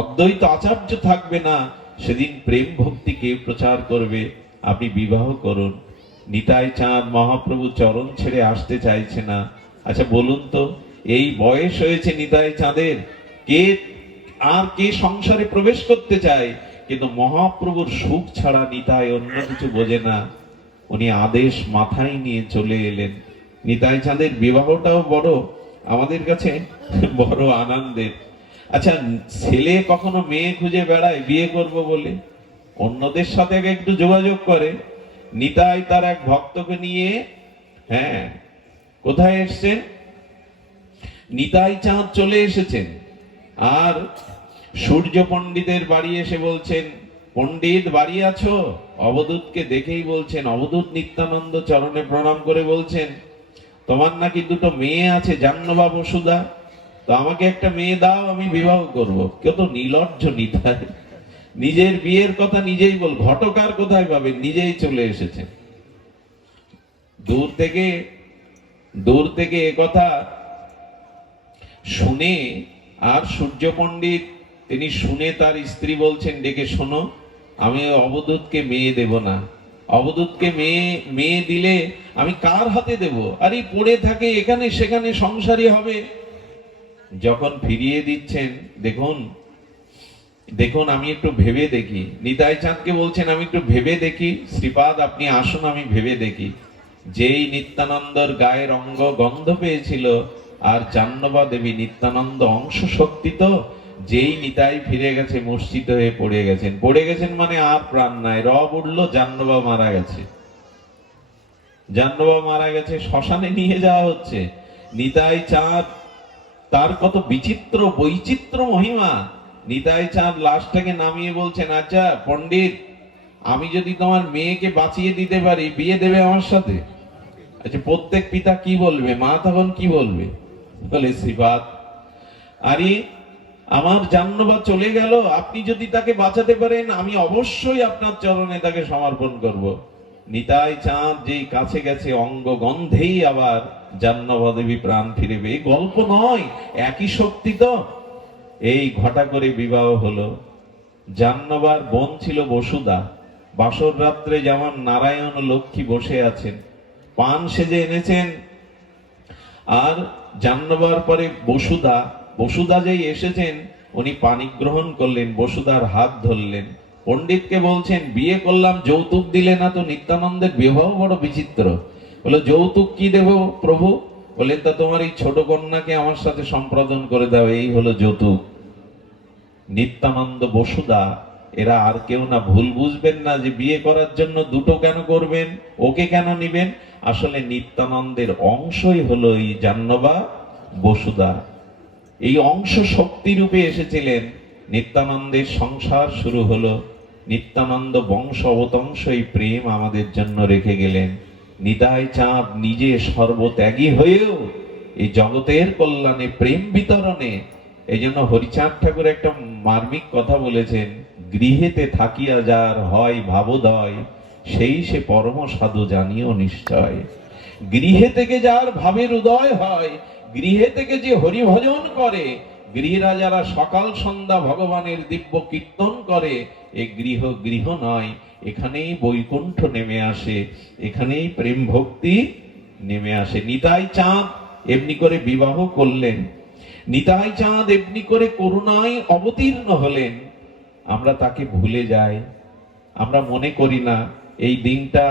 অদ্বৈত আচার্য থাকবে না, সেদিন প্রেম ভক্তি কে প্রচার করবে? আপনি বিবাহ করুন। নিতাই চাঁদ মহাপ্রভু চরণ ছেড়ে আসতে চাইছে না। আচ্ছা বলুন তো, এই বয়স হয়েছে নিতাই চাঁদের, কে আর কে সংসারে প্রবেশ করতে চায়? কিন্তু মহাপ্রভুর সুখ ছাড়া নিতাই অন্য কিছু বোঝে না। উনি আদেশ মাথায় নিয়ে চলে এলেন। নিতাই চাঁদের বিবাহটাও বড় আমাদের কাছে বড় আনন্দের। আচ্ছা, ছেলে কখনো মেয়ে খুঁজে বেড়ায় বিয়ে করব বলে? অন্যদের সাথে একটু যোগাযোগ করে। নিতাই তার এক ভক্তকে নিয়ে কোথায় এসছেন? নিতাই চাঁদ চলে এসেছেন। আর সূর্য পণ্ডিতের বাড়ি এসে বলছেন, পণ্ডিত বাড়ি আছো? অবধূতকে দেখেই বলছেন, অবধূত নিত্যানন্দ চরণে প্রণাম করে বলছেন, তোমার নাকি দুটো মেয়ে আছে, জাহ্নবা বসুধা, তো আমাকে একটা মেয়ে দাও, আমি বিবাহ করব। কত নির্লজ্জ নিতাই! নিজের বিয়ের কথা নিজেই বল, ঘটকার কোথায় পাবেন, নিজেই চলে এসেছেন। দূর থেকে এ কথা শুনে, আর সূর্য পণ্ডিত তিনি শুনে তার স্ত্রী বলছেন, ডেকে শোনো, আমি অবধূতকে মেয়ে দেব না, অবধূতকে মেয়ে দিলে আমি কার হাতে দেব, আর এই পড়ে থাকে এখানে সেখানে, সংসারী হবে। যখন ফিরিয়ে দিচ্ছেন, দেখুন আমি একটু ভেবে দেখি, নিতাই চাঁদকে বলছেন আমি একটু ভেবে দেখি, শ্রীপাদ আপনি আসুন আমি ভেবে দেখি। যেই নিত্যানন্দর গায়ের অঙ্গ গন্ধ পেয়েছিল, আর জাহ্নবা দেবী নিত্যানন্দ অংশ শক্তি, তো যেই নিতাই ফিরে গেছে মূর্ছিত হয়ে পড়ে গেছেন মানে আর প্রাণ নাই, রব উঠলো, জাহ্নবা মারা গেছে, শ্মশানে নিয়ে যাওয়া হচ্ছে। নিতাই চাঁদ তার কত বিচিত্র বৈচিত্র্য মহিমা। নিতাই চাঁদ লাশটাকে নামিয়ে বলছেন, আচ্ছা পণ্ডিত, আমি যদি তোমার মেয়েকে বাঁচিয়ে দিতে পারি, বিয়ে দেবে আমার সাথে? আচ্ছা, প্রত্যেক পিতা কি বলবে, মা তখন কি বলবে? বলে, শ্রীপাদ, আরে আমার জাহ্নবা চলে গেল, আপনি যদি তাকে বাঁচাতে পারেন, আমি অবশ্যই আপনার চরণে তাকে সমর্পণ করব। নিতাই চাঁদ যেই কাছে গেছে, অঙ্গ গন্ধেই আবার জাহ্নবা দেবী প্রাণ ফিরে পেয়ে, গল্প নয়, একই শক্তি তো। এই ঘটা করে বিবাহ হলো। জাহ্নবার বোন ছিল বসুধা। বাসর রাত্রে যেমন নারায়ণ লক্ষ্মী বসে আছেন, পান সেজে এনেছেন, আর জাহ্নবার পরে বসুধা যেই এসেছেন, উনি পানি গ্রহণ করলেন, বসুধার হাত ধরলেন, পণ্ডিতকে বলছেন, বিয়ে করলাম, যৌতুক দিলে না তো? নিত্যানন্দের বিবাহ বড় বিচিত্র। বলে, যৌতুক কি দেব প্রভু? বলেন, তা তোমার এই ছোট কন্যাকে আমার সাথে সম্প্রদান করে দাও, এই হলো যৌতুক। নিত্যানন্দ বসুধা এরা আর কেউ না, ভুল বুঝবেন না যে বিয়ে করার জন্য দুটো কেন করবেন, ওকে কেন নিবেন। আসলে নিত্যানন্দের অংশই হলো এই জাহ্নবা বসুধা। এই অংশ শক্তি রূপে এসেছিলেন। নিত্যানন্দের সংসার শুরু হলো। নিত্যানন্দ বংশ অবতংশ এই প্রেম আমাদের জন্য রেখে গেলেন। নিতাই চাঁদ নিজে সর্বত্যাগী হয়েও এই জগতের কল্যাণে, প্রেম বিতরণে, এই জন্য হরিচাঁদ ঠাকুর একটা মার্মিক কথা বলেছেন, গৃহেতে থাকিয়া যার হয় ভাবোদয়, সেই সে পরম সাধু জানিও নিশ্চয়। গৃহে থেকে যার ভাবের উদয় হয়, গৃহে থেকে যে হরিভজন করে, গৃহীরা যারা সকাল সন্ধ্যা ভগবানের দিব্য কীর্তন করে, এ গৃহ নয়, এখানেই বৈকুণ্ঠ নেমে আসে, এখানেই প্রেম ভক্তি নেমে আসে। নিতাই চাঁদ এমনি করে বিবাহ করলেন, নিতাই চাঁদ এমনি করে করুণায় অবতীর্ণ হলেন। আমরা তাকে ভুলে যাই, আমরা মনে করি না এই দিনটা,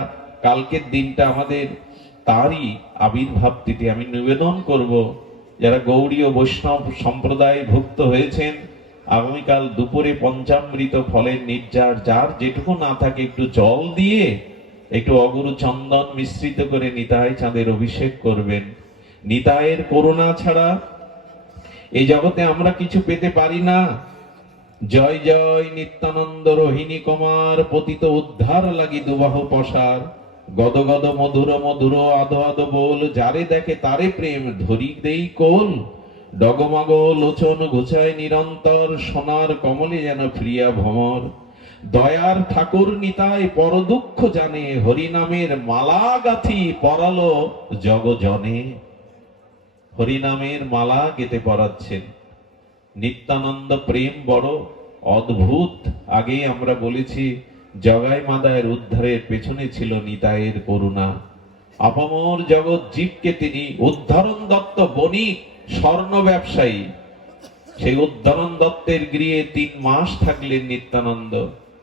কালকের দিনটা আমাদের তারই আবির্ভাব তিথি। আমি নিবেদন করব, যারা গৌড়ী ও বৈষ্ণব সম্প্রদায় ভুক্ত হয়েছেন, আগামীকাল দুপুরে পঞ্চামৃত ফলের নির্যাস, যার যেটুকু না থাকে একটু জল দিয়ে, একটু অগুরু চন্দন মিশ্রিত করে নিতাই চাঁদের অভিষেক করবেন। নিতাইয়ের করুণা ছাড়া এই জগতে আমরা কিছু পেতে পারি না। জয় জয় নিত্যানন্দ রোহিণী কুমার, পতিত উদ্ধার লাগি দুবাহু পসার, গদ গদ মধুর মধুর আধো আধো বল, যারে দেখে তারে প্রেম ধরি দেই কোল, ডগমগ লোচন ঘুচায় নিরন্তর, সোনার কমলে যেন প্রিয়া ভ্রমর। দয়ার ঠাকুর নিতাই পর দুঃখ জানে, হরিনামের মালা গাথি পরালো জগজনে। হরিনামের মালা গেতে পরাচ্ছেন। নিত্যানন্দ প্রেম বড় অদ্ভুত। আগেই আমরা বলেছি, জগাই মাদায়ের উদ্ধারের পেছনে ছিল নিতাইয়ের করুণা। আপামর জগৎ জীবকে তিনি, উদ্ধরণ দত্ত বণিক, স্বর্ণ ব্যবসায়ী, সেই উদ্ধরণ দত্তের গৃহে 3 মাস থাকলেন নিত্যানন্দ।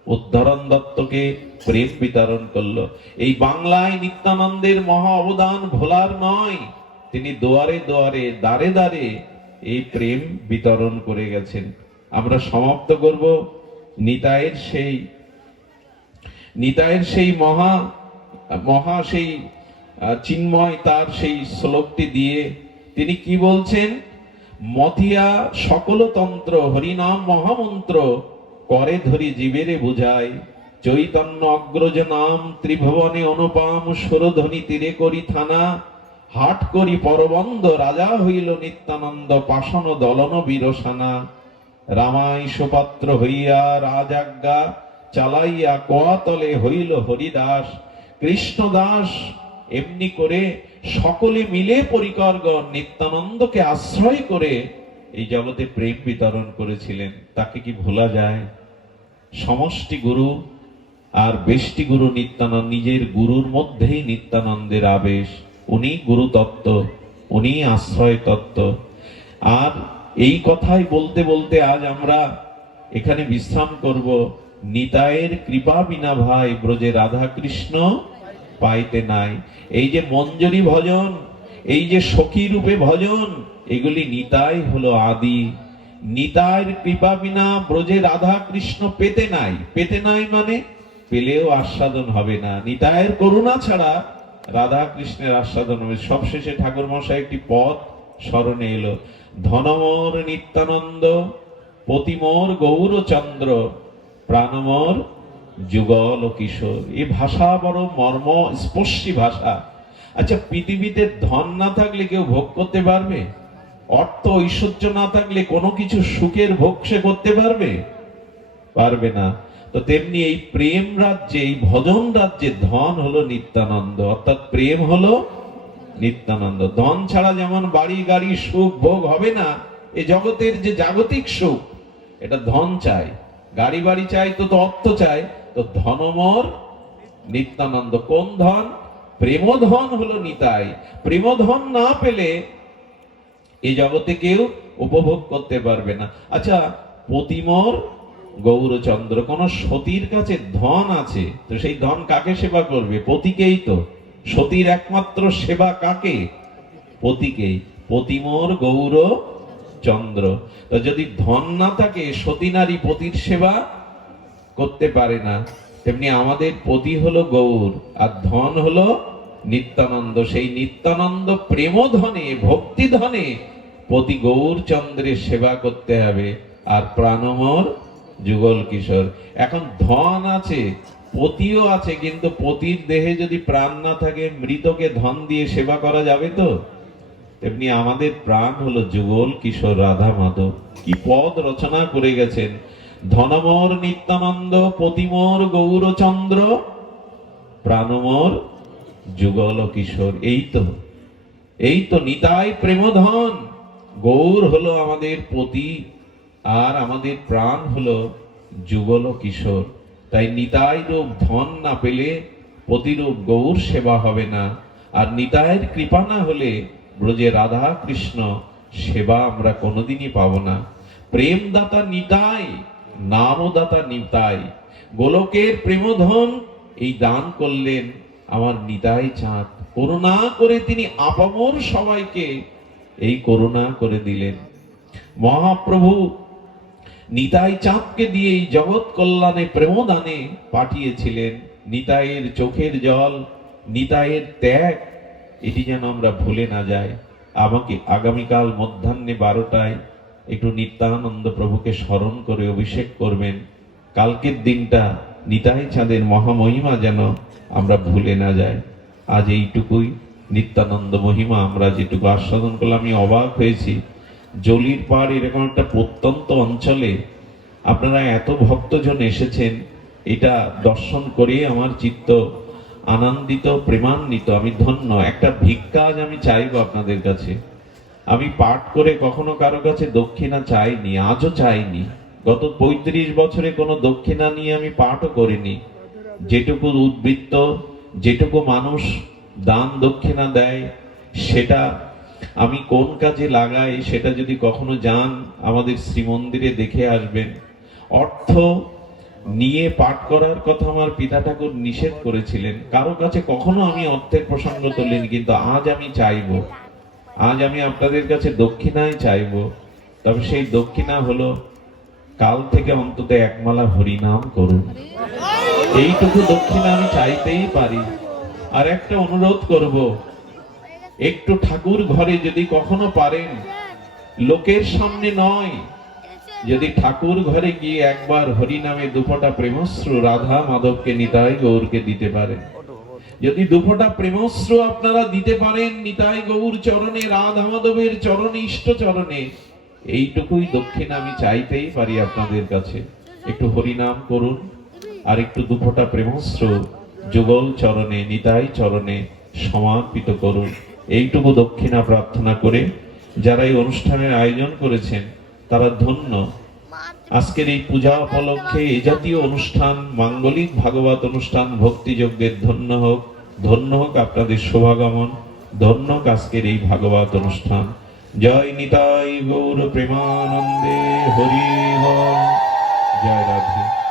উদ্ধরণ দত্তকে প্রেম বিতরণ করলো। এই বাংলায় নিত্যানন্দের মহা অবদান ভোলার নয়। তিনি দুয়ারে দুয়ারে, দাঁড়ে দাঁড়ে এই প্রেম বিতরণ করে গেছেন। আমরা সমাপ্ত করব নিতাইয়ের সেই মহা সেই চিন্ময় তার সেই শ্লোকটি দিয়ে। তিনি কি বলছেন? মথিয়া সকল তন্ত্র, হরিনাম মহামন্ত্র, করে ধরি জীবেরে বুঝায়, চৈতন্য অগ্রজ নাম, ত্রিভুবনে অনুপম, সুরধ্বনি তীরে করি থানা, হাট করি পরবন্ধ, রাজা হইল নিত্যানন্দ, পাষাণ দলন বীরসানা। রামাই সুপাত্র হইয়া রাজাজ্ঞা চালাইয়া কোয়াতলে হইল হরিদাস কৃষ্ণদাস। এমনি করে সকলে মিলে পরিকরগণ নিত্যানন্দকে আশ্রয় করে এই জগতে প্রেম বিতরণ করেছিলেন। তাকে কি ভোলা যায়? সমষ্টি গুরু আর বেষ্টি গুরু নিত্যানন্দ, নিজের গুরুর মধ্যেই নিত্যানন্দের আবেশ। উনি গুরু তত্ত্ব, উনি আশ্রয় তত্ত্ব। আর এই কথাই বলতে বলতে আজ আমরা এখানে বিশ্রাম করব। নিতাইয়ের কৃপা বিনা ভাই ব্রজে রাধা কৃষ্ণ পাইতে নাই। এই যে মঞ্জরি ভজন, এই যে সখী রূপে ভজন, এগুলি নিতাই হলো আদি। নিতাইয়ের কৃপা বিনা ব্রজে রাধা কৃষ্ণ পেতে নাই। পেতে নাই মানে পেলেও আস্বাদন হবে না। নিতাইয়ের করুণা ছাড়া রাধা কৃষ্ণের আস্বাদন হবে। সবশেষে ঠাকুর মশাই একটি পদ স্মরণে এলো, ধনমোর নিত্যানন্দ পতিমোর গৌরচন্দ্র প্রাণমোর যুগল কিশোর। এই ভাষা বড় মর্ম স্পর্শী ভাষা। আচ্ছা, পৃথিবীতে ধন না থাকলে কেউ ভোগ করতে পারবে? অর্থ ঐশ্বর্য না থাকলে কোনো কিছু সুখের ভোগ সে করতে পারবে? পারবে না। তো তেমনি এই প্রেম রাজ্যে, এই ভজন রাজ্যে ধন হলো নিত্যানন্দ, অর্থাৎ প্রেম হলো নিত্যানন্দ। ধন ছাড়া যেমন বাড়ি গাড়ি সুখ ভোগ হবে না, এই জগতের যে জাগতিক সুখ, এটা ধন চাই, গাড়ি বাড়ি চাই, তো অর্থ চাই। তো ধনমর নিত্যানন্দ। কোন ধন? প্রেমধন হলো নিতাই। প্রেমধন না পেলে এই জগতে কেউ উপভোগ করতে পারবে না। আচ্ছা, পতিমর গৌরচন্দ্র, কোন সতীর কাছে ধন আছে, তো সেই ধন কাকে সেবা করবে? পতিকেই তো। সতীর একমাত্র সেবা কাকে? পতিকেই। পতিমোর গৌর চন্দ্র। তো যদি ধন না থাকে, সতী নারী পতির সেবা করতে পারে না। তেমনি আমাদের পতি হলো গৌর, আর ধন হলো নিত্যানন্দ। সেই নিত্যানন্দ প্রেম ধনে, ভক্তি ধনে পতি গৌর চন্দ্রের সেবা করতে হবে। আর প্রাণমোর যুগল কিশোর। এখন ধন আছে, পতিও আছে, কিন্তু পতির দেহে যদি প্রাণ না থাকে, মৃতকে ধন দিয়ে সেবা করা যাবে তো? তেমনি আমাদের প্রাণ হলো যুগল কিশোর রাধা মাধব। কি পদ রচনা করে গেছেন! ধনমোর নিত্যানন্দ পতিমোর গৌরচন্দ্র প্রাণমোর যুগল কিশোর। এই তো নিতাই প্রেমধন। গৌর হলো আমাদের পতি, আর আমাদের প্রাণ হলো যুগল কিশোর। তাই নিতাই রূপ ধন না পেলে পতিরূপ গৌর সেবা হবে না। আর নিতাইয়ের কৃপা না হলে ব্রজে রাধা কৃষ্ণ সেবা আমরা কোনোদিনই পাবো না। প্রেমদাতা নিতাই, নামদাতা নিতাই। গোলকের প্রেমধন এই দান করলেন আমার নিতাই চাঁদ। করুণা করে তিনি আপামর সবাইকে এই করুণা করে দিলেন। মহাপ্রভু নিতাই চাঁদকে দিয়ে এই জগৎ কল্যাণে প্রেমদানে পাঠিয়েছিলেন। নিতাইয়ের চোখের জল, নিতাইয়ের ত্যাগ, এটি যেন আমরা ভুলে না যাই। আমাকে আগামীকাল মধ্যাহ্নে 12টায় একটু নিত্যানন্দ প্রভুকে স্মরণ করে অভিষেক করবেন। কালকের দিনটা নিতাই চাঁদের মহামহিমা যেন আমরা ভুলে না যাই। আজ এইটুকুই নিত্যানন্দ মহিমা আমরা যেটুকু আস্বাদন করলাম। আমি অবাক হয়েছি, জলির পাড় এরকম একটা প্রত্যন্ত অঞ্চলে আপনারা এত ভক্তজন এসেছেন, এটা দর্শন করে আমার চিত্ত আনন্দিত, প্রেমান্বিত। আমি ধন্য। একটা ভিক্ষা আজ আমি চাইবো আপনাদের কাছে। আমি পাঠ করে কখনো কারো কাছে দক্ষিণা চাইনি, আজও চাইনি। গত 35 বছরে কোনো দক্ষিণা নিয়ে আমি পাঠও করিনি। যেটুকু উদ্বৃত্ত, যেটুকু মানুষ দান দক্ষিণা দেয়, সেটা আমি কোন কাজে লাগাই, সেটা যদি কখনো যান আমাদের শ্রীমন্দিরে দেখে আসবেন। অর্থ নিয়ে পাঠ করার কথা আমার পিতা ঠাকুর নিষেধ করেছিলেন। কারো কাছে কখনো আমি অর্থের প্রসঙ্গ তুলিনি, কিন্তু আজ আমি চাইবো। আজ আমি আপনাদের কাছে দক্ষিণাই চাইবো। তবে সেই দক্ষিণা হলো কাল থেকে অন্তত একমালা হরিনাম করুন। এইটুকু দক্ষিণা আমি চাইতেই পারি। আর একটা অনুরোধ করব, একটু ঠাকুর ঘরে যদি কখনো পারেন, লোকের সামনে নয়, যদি ঠাকুর ঘরে গিয়ে একবার হরিনামে দুফোঁটা প্রেমশ্রু রাধা মাধবকে নিতাই গৌরকে দিতে পারেন, যদি দুফোঁটা প্রেমশ্রু আপনারা দিতে পারেন নিতাই গৌর চরণে, রাধা মাধবের চরণে, ইষ্ট চরণে, এইটুকুই দক্ষিণা আমি চাইতেই পারি আপনাদের কাছে। একটু হরিনাম করুন, আর একটু দুফোঁটা প্রেমস্ত্র যুগল চরণে, নিতাই চরণে সমর্পিত করুন। এইটুকু দক্ষিণা প্রার্থনা করে যারা এই অনুষ্ঠানের আয়োজন করেছেন তারা ধন্য। আজকের এই পূজা উপলক্ষে এই জাতীয় অনুষ্ঠান, মাঙ্গলিক ভাগবত অনুষ্ঠান, ভক্তিযজ্ঞের ধন্য হোক, ধন্য হোক আপনাদের শুভাগমন, ধন্য হোক আজকের এই ভাগবত অনুষ্ঠান। জয় নিতাই গৌর প্রেমানন্দে, হরি বল, জয় রাধে।